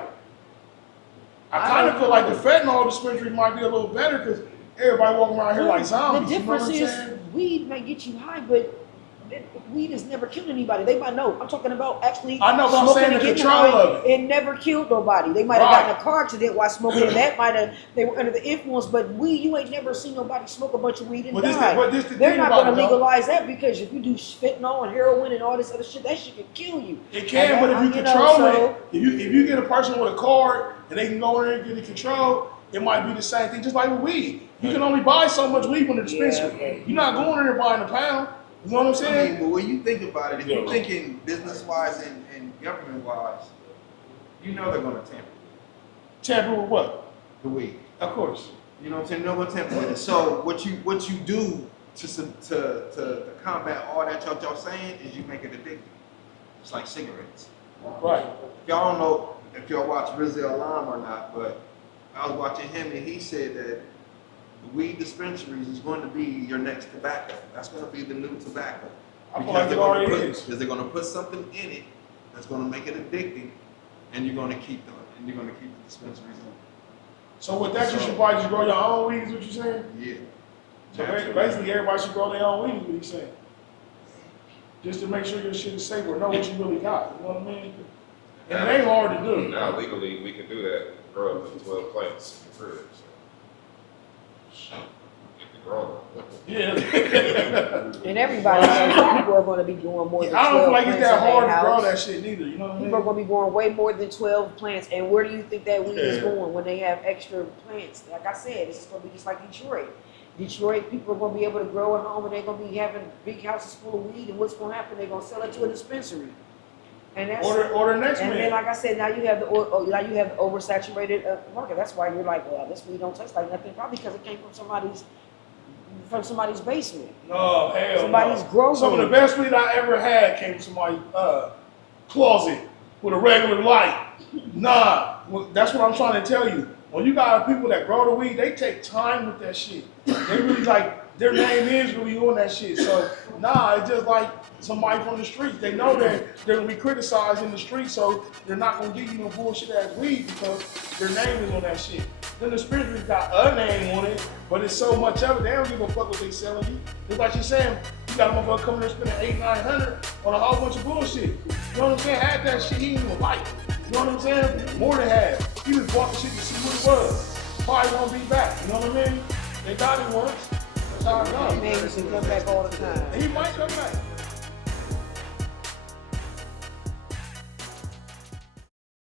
I kind of feel like the fentanyl dispensary might be a little better because everybody walking around here like zombies. The difference you know what is I'm saying? weed may get you high, but weed has never killed anybody. They might know. I'm talking about actually I know, but I'm smoking saying and the getting control high. of it. It never killed nobody. They might have Right. gotten in a car accident while smoking, and that might have, they were under the influence, but weed, you ain't never seen nobody smoke a bunch of weed and But this, die. but this the They're thing not about going it, to though. legalize that because if you do fentanyl and heroin and all this other shit, that shit can kill you. It can, And but that- if you know, control so- it, if you get a person with a card and they can go in there and get it controlled, it might be the same thing, just like with weed. You can only buy so much weed from the dispensary. You're not going in there buying a pound. You know what I'm I saying? mean, but when you think about it, if you're thinking business-wise and government-wise, you know they're gonna tamper Tamper with what? the weed. Of course. You know what I'm saying? No one tamper with it. So what you do to combat all that y'all saying is you make it addictive. It's like cigarettes. Right. Y'all don't know if y'all watch Rizal Lime or not, but I was watching him and he said that the weed dispensaries is going to be your next tobacco. That's going to be the new tobacco. I feel like it already is. Because they're going to put something in it that's going to make it addicting, and you're going to keep the dispensaries on. So with that, you should probably just grow your own weed, is what you're saying? Yeah. So basically, everybody should grow their own weed, is what you're saying. Just to make sure your shit is safe or know what you really got. You know what I mean? And it ain't hard to do. Now legally, we can do that, grow up to 12 plants in the fridge. So. Get the growing. Yeah. And everybody knows people are going to be growing more than 12 I don't feel like it's plants that in their hard to grow house. that shit neither, you know what I mean? People are going to be growing way more than 12 plants. And where do you think that weed is Yeah. going when they have extra plants? Like I said, it's going to be just like Detroit. Detroit, people are going to be able to grow at home and they're going to be having big houses full of weed. And what's going to happen? They're going to sell it to a dispensary. And that's Order next and man. then, like I said, now you have the oversaturated market. That's why you're like, well, this weed don't taste like nothing. Probably because it came from somebody's basement. No, hell Somebody's no. growing. Some of the best weed I ever had came from somebody's closet with a regular light. Nah, that's what I'm trying to tell you. When you got people that grow the weed, they take time with that shit. They really like, their name is really on that shit. So, nah, it's just like somebody from the streets. They know that they're gonna be criticized in the street, so they're not gonna give you no bullshit ass weed because their name is on that shit. Then the dispensaries got a name on it, but it's so much of it, they don't give a fuck what they selling you. It's like she's saying, you got a motherfucker coming there spending $800-900 on a whole bunch of bullshit. You know what I'm saying? Half that shit he didn't even like. You know what I'm saying? More than half. He just bought the shit to see what it was. Probably won't be back. You know what I mean? They got it once. That's how it goes. Man, he should come back all the time. He might come back.